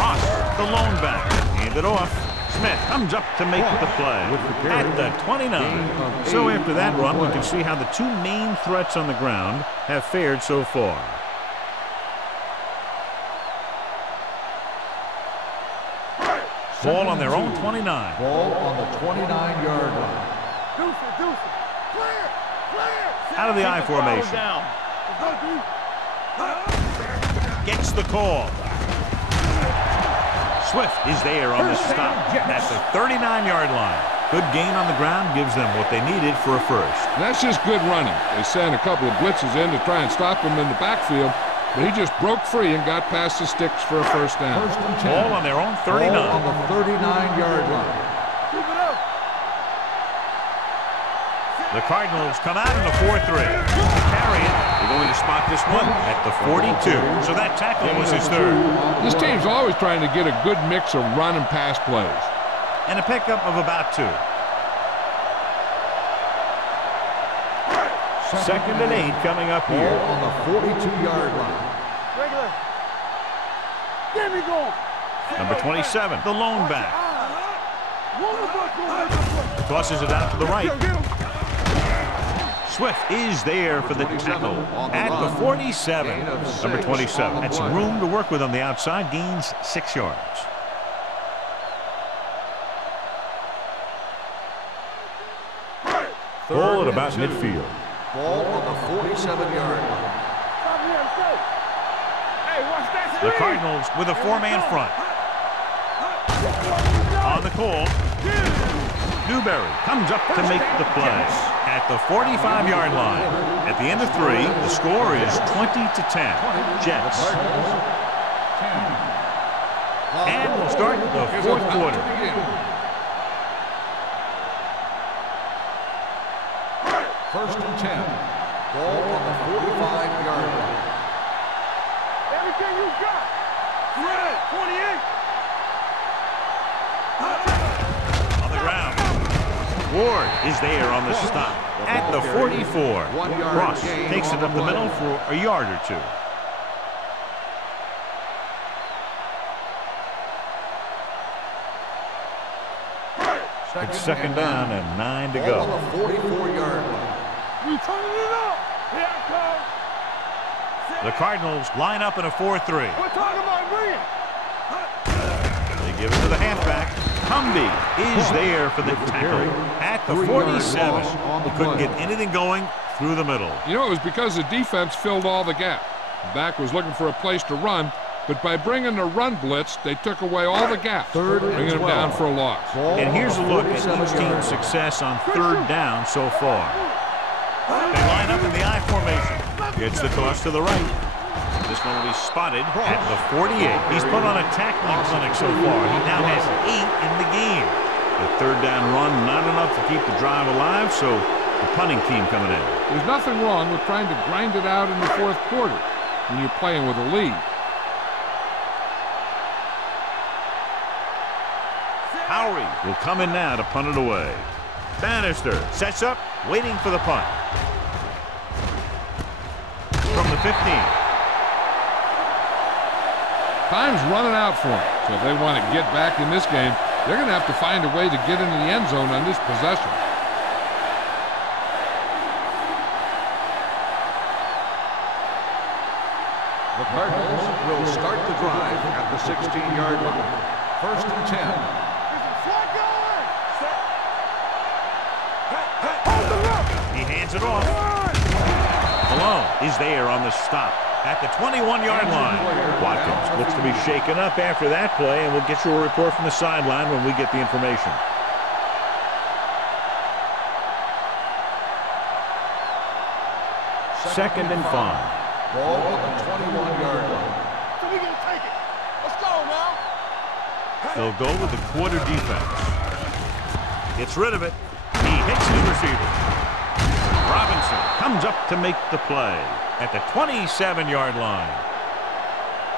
Ross, the lone back. Hand it off. Smith comes up to make the play at the 29. So after that run, we can see how the two main threats on the ground have fared so far. Ball on their own 29. Ball on the 29-yard line. Out of the I formation. Gets the call. Swift is there on the stop at the 39-yard line. Good gain on the ground gives them what they needed for a first. That's just good running. They sent a couple of blitzes in to try and stop him in the backfield, but he just broke free and got past the sticks for a first down. First and 10. Ball on their own 39. Ball on the 39-yard line. The Cardinals come out in the 4-3. Carry it. They're going to spot this one at the 42. So that tackle was his third. This team's always trying to get a good mix of run and pass plays. And a pickup of about 2. Second and 8 coming up here. Ball on the 42-yard line. Get me going. Number 27, the lone back. Tosses it out to the right. Swift is there for the tackle at the 47. Number 27 had some room to work with on the outside, gains 6 yards. Ball at about midfield. Ball on the 47-yard line. The Cardinals with a 4-man front. On the call, Newberry comes up to make the play at the 45-yard line. At the end of 3, the score is 20-10. Jets. And we'll start the fourth quarter. First and 10. Ball on the 45-yard line. Everything you got. Red, 28. On the ground. Ward is there on the stop at the 44. Ross takes it up the middle for a yard or 2. It's second down and 9 to go. On the 44-yard line. We turning it up. Here I come. The Cardinals line up in a 4-3. We're talking about green. They give it to the halfback. Cumby is there for the tackle at the 47. He couldn't get anything going through the middle. You know, it was because the defense filled all the gap. The back was looking for a place to run, but by bringing the run blitz, they took away all the gaps, bringing them down for a loss. And here's a look at each team's success on third down so far. They line up in the I formation. Gets the toss to the right. This one will be spotted at the 48. He's put on a tackling clinic so far. He now has 8 in the game. The third down run, not enough to keep the drive alive, so the punting team coming in. There's nothing wrong with trying to grind it out in the fourth quarter when you're playing with a lead. Howery will come in now to punt it away. Bannister sets up, waiting for the punt. From the 15. Time's running out for them, so if they want to get back in this game, they're going to have to find a way to get into the end zone on this possession. The Cardinals will start the drive at the 16-yard line. First and 10. He hands it off. Malone is there on the stop at the 21-yard line. Watkins looks to be shaken up after that play, and we'll get you a report from the sideline when we get the information. Second and 5. Ball on the 21-yard line. So we gonna take it. Let's go now. They'll go with the quarter defense. Gets rid of it. He hits his receiver. Robinson comes up to make the play at the 27-yard line.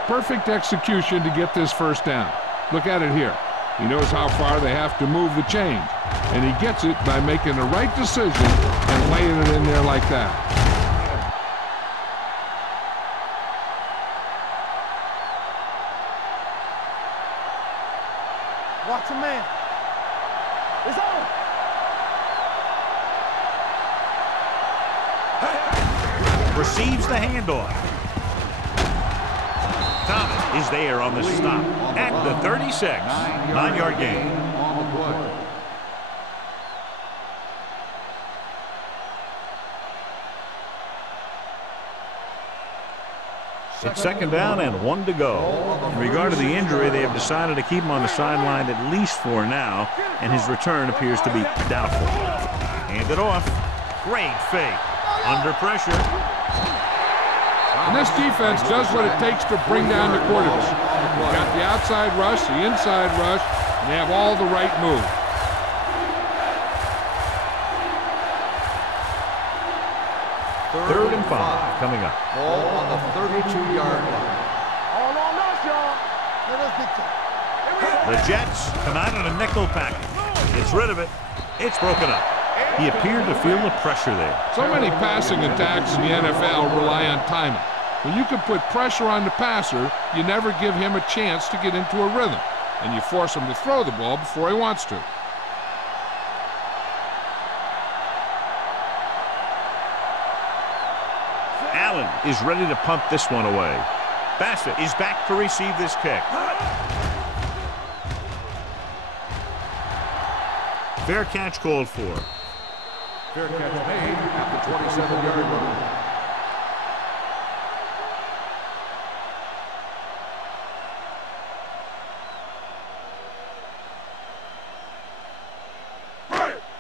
Perfect execution to get this first down. Look at it here. He knows how far they have to move the change, and he gets it by making the right decision and laying it in there like that. Watch him, man. It's on. Receives the handoff. Thomas is there on the stop at the 36. 9-yard gain. On the play. It's second down and 1 to go. In regard to the injury, they have decided to keep him on the sideline at least for now, and his return appears to be doubtful. Hand it off. Great fake. Under pressure. And this defense does what it takes to bring down the quarterback. You've got the outside rush, the inside rush, and they have all the right moves. Third and 5 coming up. Ball on the 32-yard line. All on us, y'all. Let us get to. The Jets come out in a nickel package. Gets rid of it. It's broken up. He appeared to feel the pressure there. So many passing attacks in the NFL rely on timing. When you can put pressure on the passer, you never give him a chance to get into a rhythm, and you force him to throw the ball before he wants to. Allen is ready to punt this one away. Bassett is back to receive this kick. Fair catch called for. Fair catch made at the 27-yard line.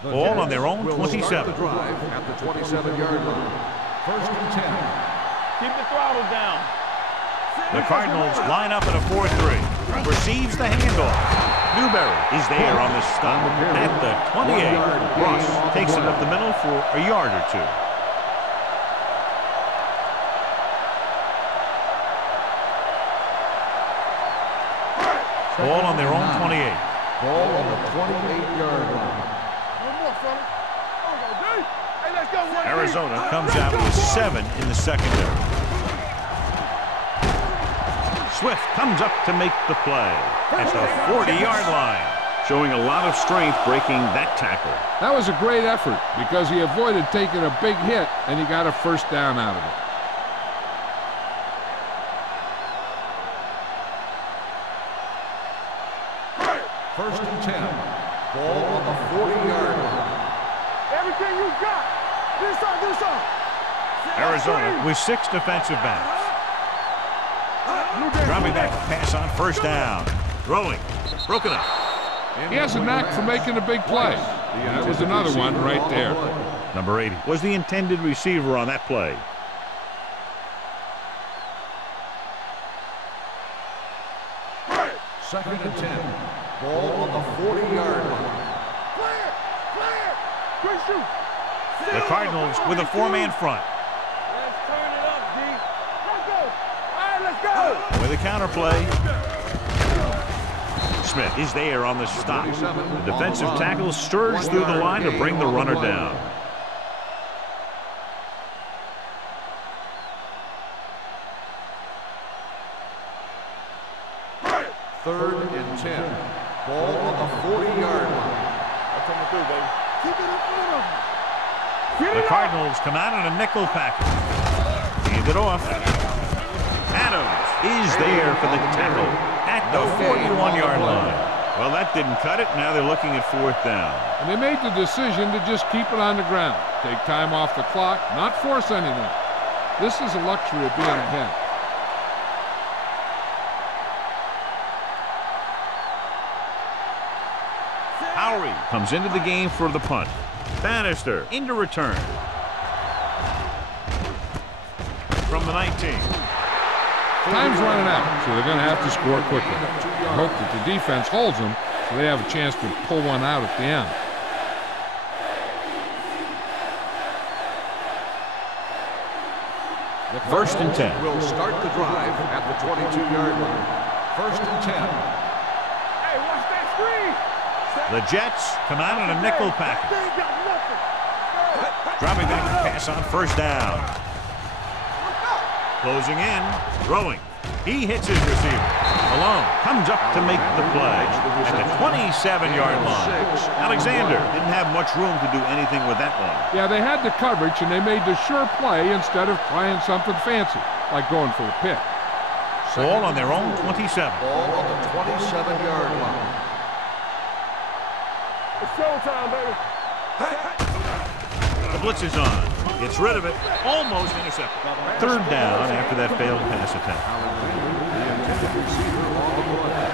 Ball on their own 27. The drive at the 27-yard line. First and 10. Keep the throttle down. The Cardinals line up in a 4-3. Receives the handoff. Newberry is there on the stop at the 28. Ross takes it up the middle for a yard or two. Ball on their own 28. Ball on the 28-yard line. Arizona comes out with 7 in the secondary. Swift comes up to make the play at the 40-yard line, showing a lot of strength breaking that tackle. That was a great effort because he avoided taking a big hit and he got a first down out of it. First and 10. Ball on the 40-yard line. Everything you got. Do something. Arizona with 6 defensive backs. Dropping back to pass on first down. Throwing. Broken up. He has a knack for making a big play. That was another one right there. Number 80 was the intended receiver on that play. Second and 10. Ball on the 40-yard line. Quick shoot. The Cardinals with a 4-man front. Let's turn it up, D. Let's go. All right, let's go. With a counterplay. Smith is there on the stop. The defensive tackle stirs through the line to bring the runner down. Third and 10. Ball on the 40-yard line. That's coming through, baby. Keep it in front of him. The Cardinals come out in a nickel package. Hand it off. Adams is there for the tackle at the 41-yard line. Well, that didn't cut it. Now they're looking at 4th down. And they made the decision to just keep it on the ground. Take time off the clock, not force anything. This is a luxury of being ahead. Howery comes into the game for the punt. Bannister into return. From the 19. Time's running out, so they're going to have to score quickly. I hope that the defense holds them so they have a chance to pull one out at the end. First and 10. Will start the drive at the 22-yard line. First and 10. Hey, watch that screen. The Jets come out in a nickel package. They ain't got nothing. Dropping back to pass on first down. Closing in, throwing. He hits his receiver. Alone, comes up to make the play at the 27-yard line. Alexander didn't have much room to do anything with that one. Yeah, they had the coverage, and they made the sure play instead of trying something fancy, like going for a pick. Ball on their own 27. Ball on the 27-yard line. It's showtime, baby. The blitz is on. Gets rid of it. Almost intercepted. Third down after that failed pass attempt. The intended receiver on the play.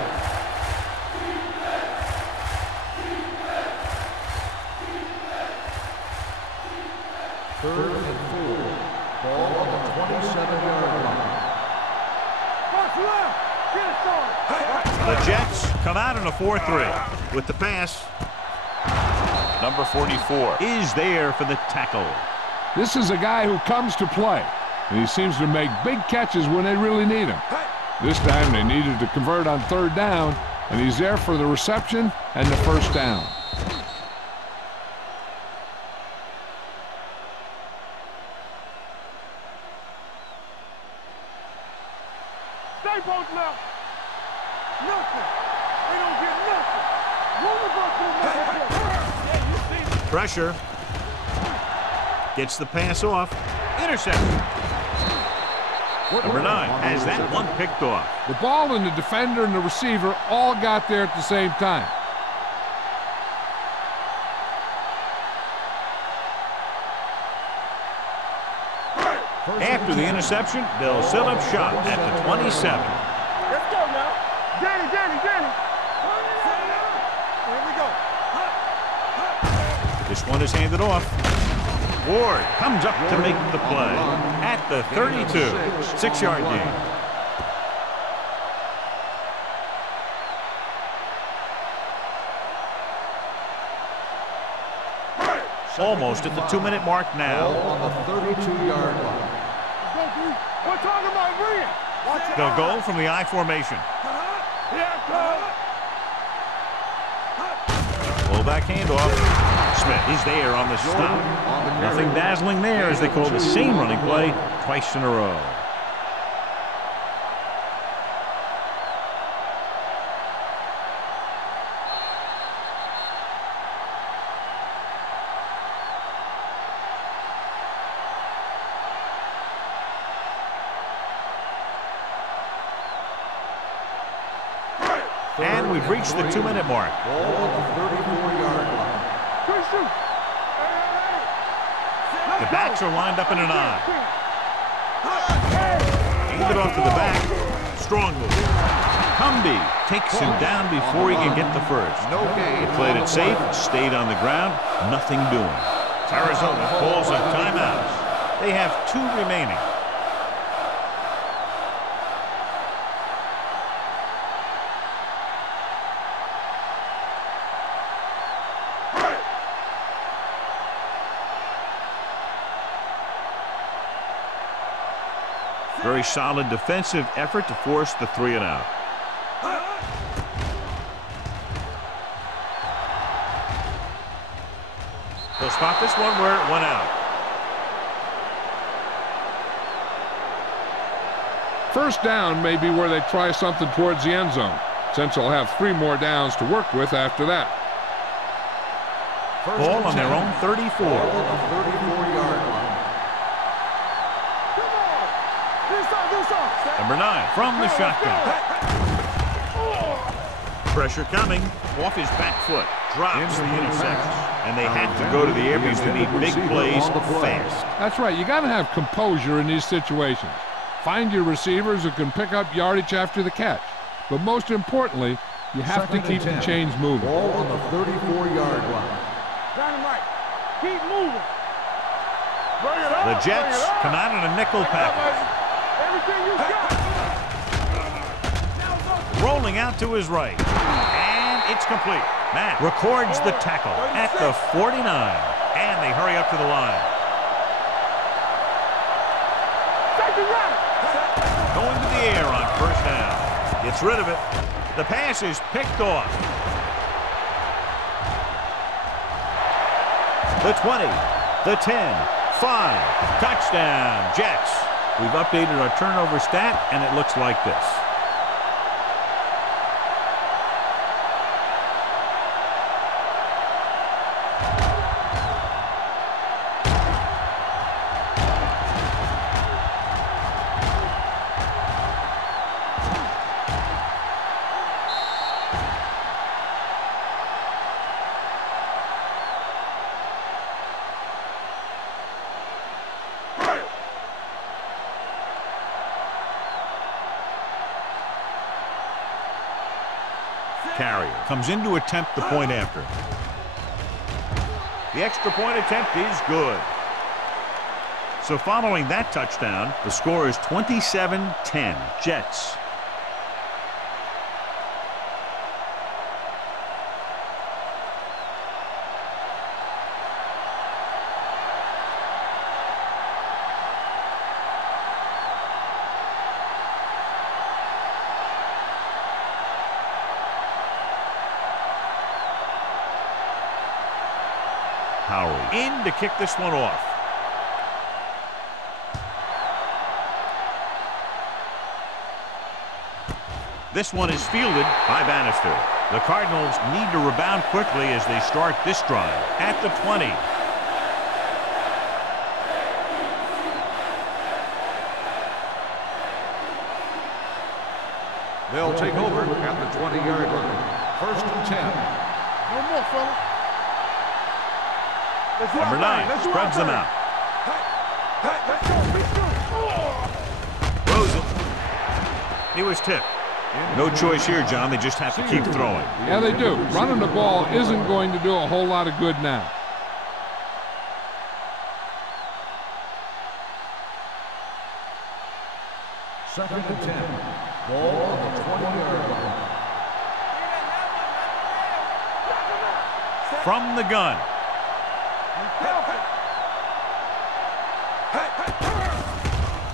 Third and 4. Ball on the 27-yard line. Watch left. Get it started. The Jets come out in a 4-3 with the pass. Number 44 is there for the tackle. This is a guy who comes to play, and he seems to make big catches when they really need him. This time they needed to convert on third down, and he's there for the reception and the first down. Stay both left. Nothing. They don't get nothing. Roll the ball to the yeah, you see it. Pressure. Gets the pass off. Intercepted. Number 9 has that one picked off. The ball and the defender and the receiver all got there at the same time. After the interception, they'll set up shop at the 27. Let's go now. Danny. Here we go. This one is handed off. Ward comes up to make the play at the 32. 6-yard gain. Almost at the 2-minute mark now. Ball on the 32-yard line. We're talking about bringing. They'll go from the I formation. Fullback handoff. Smith is there on the stop. Nothing dazzling there as they call the same running play twice in a row. And we've reached the 2-minute mark. Ball on the 34-yard line. The backs are lined up in an I. Hand it off to the back. Strong move. Cumby takes him down before he can get the first. No gain. He played it safe, stayed on the ground, nothing doing. Arizona calls a timeout. They have 2 remaining. Very solid defensive effort to force the 3-and-out. They'll spot this one where it went out. First down may be where they try something towards the end zone, since they'll have 3 more downs to work with after that. Ball on their own 34. Ball on the 34-yard line. Number 9 from the shotgun. Pressure coming off his back foot. Drops the interception. And they have to go to the air because they need big plays fast. That's right. You got to have composure in these situations. Find your receivers who can pick up yardage after the catch. But most importantly, you have to keep the chains moving. Ball on the 34-yard line. Dynamite. Keep moving. The Jets come out in a nickel package. Everything you got. Rolling out to his right. And it's complete. Matt records the tackle at the 49. And they hurry up to the line. Take Going to the air on first down. Gets rid of it. The pass is picked off. The 20, the 10, 5, touchdown, Jets. We've updated our turnover stat, and it looks like this. Carrier comes in to attempt the point after. The extra point attempt is good. So following that touchdown, the score is 27-10, Jets. In to kick this one off. This one is fielded by Bannister. The Cardinals need to rebound quickly as they start this drive at the 20. They'll take over at the 20-yard line. First and 10. No more, fella. Number 9 spreads them out. Throws it. He was tipped. No choice here, John. They just have to keep throwing. Yeah, they do. Running the ball isn't going to do a whole lot of good now. Second and 10. Ball on the 20-yard line. From the gun.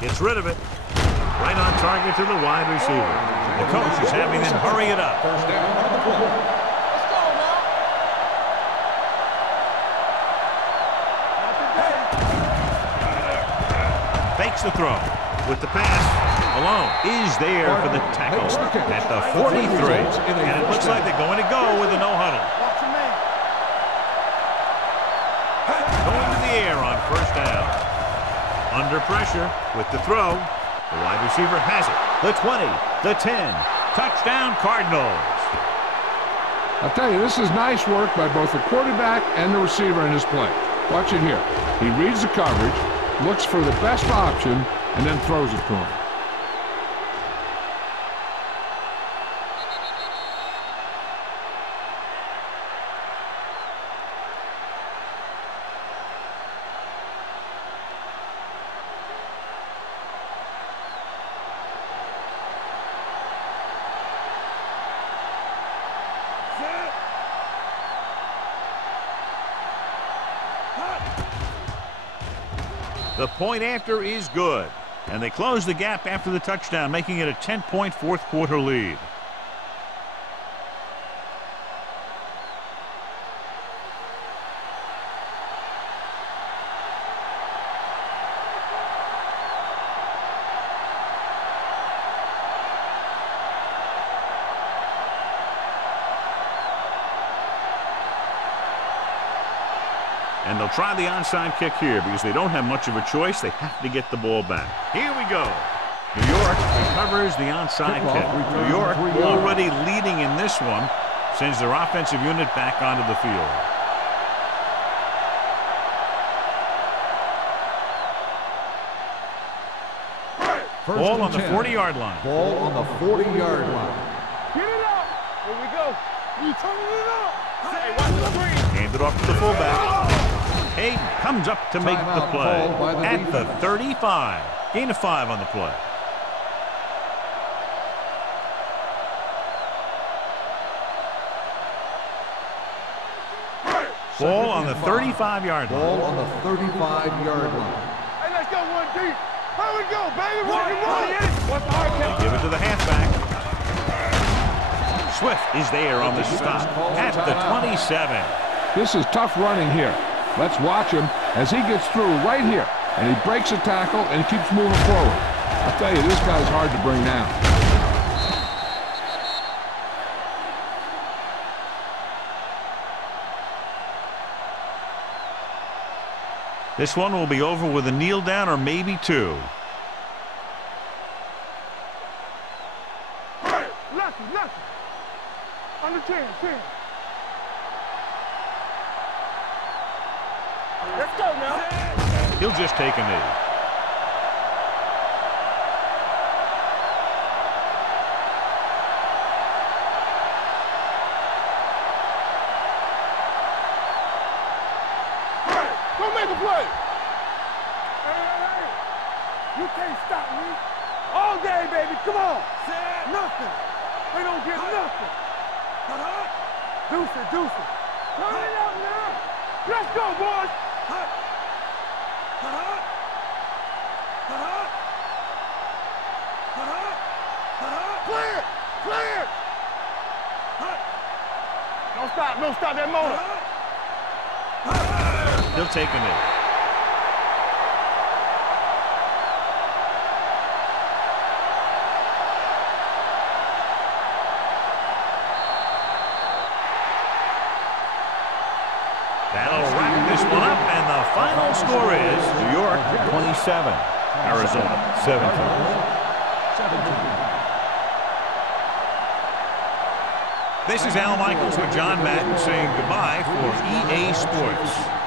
Gets rid of it. Right on target to the wide receiver. The coach is having them hurry it up. First down on the play. Let's go now. Fakes the throw. With the pass, alone is there for the tackle at the 43. And it looks like they're going to go with a no huddle. Watch your man. Going to the air on first down. Under pressure with the throw. The wide receiver has it. The 20, the 10. Touchdown, Cardinals. I'll tell you, this is nice work by both the quarterback and the receiver in his play. Watch it here. He reads the coverage, looks for the best option, and then throws it to him. The point after is good. And they close the gap after the touchdown, making it a 10-point fourth quarter lead. And they'll try the onside kick here because they don't have much of a choice. They have to get the ball back. Here we go. New York recovers the onside kick. New York already leading in this one, sends their offensive unit back onto the field. Ball on the 40-yard line. Ball on the 40-yard line. Get it up. Here we go. We turning it up. Hey, watch the screen. Hand it off to the fullback. Hayden comes up to make the play at the 35. Gain of 5 on the play. Ball on the 35-yard line. Ball on the 35-yard line. Hey, let's go 1 deep. How we go, baby? Rock and roll. They give it to the halfback. Swift is there on the stop at the 27. This is tough running here. Let's watch him as he gets through right here. And he breaks a tackle and he keeps moving forward. I'll tell you, this guy's hard to bring down. This one will be over with a kneel down or maybe two. Lucky. Under 10. Let's go now. He'll just take a knee. Go make a play. Hey. You can't stop me. All day, baby. Come on. Nothing. They don't get nothing. Deuce it. Turn it up now. Let's go, boys. Clear. Don't stop that motor. He'll take a knee. That'll wrap this one up, and the final score is New York 27, Arizona 17. This is Al Michaels with John Madden saying goodbye for EA Sports.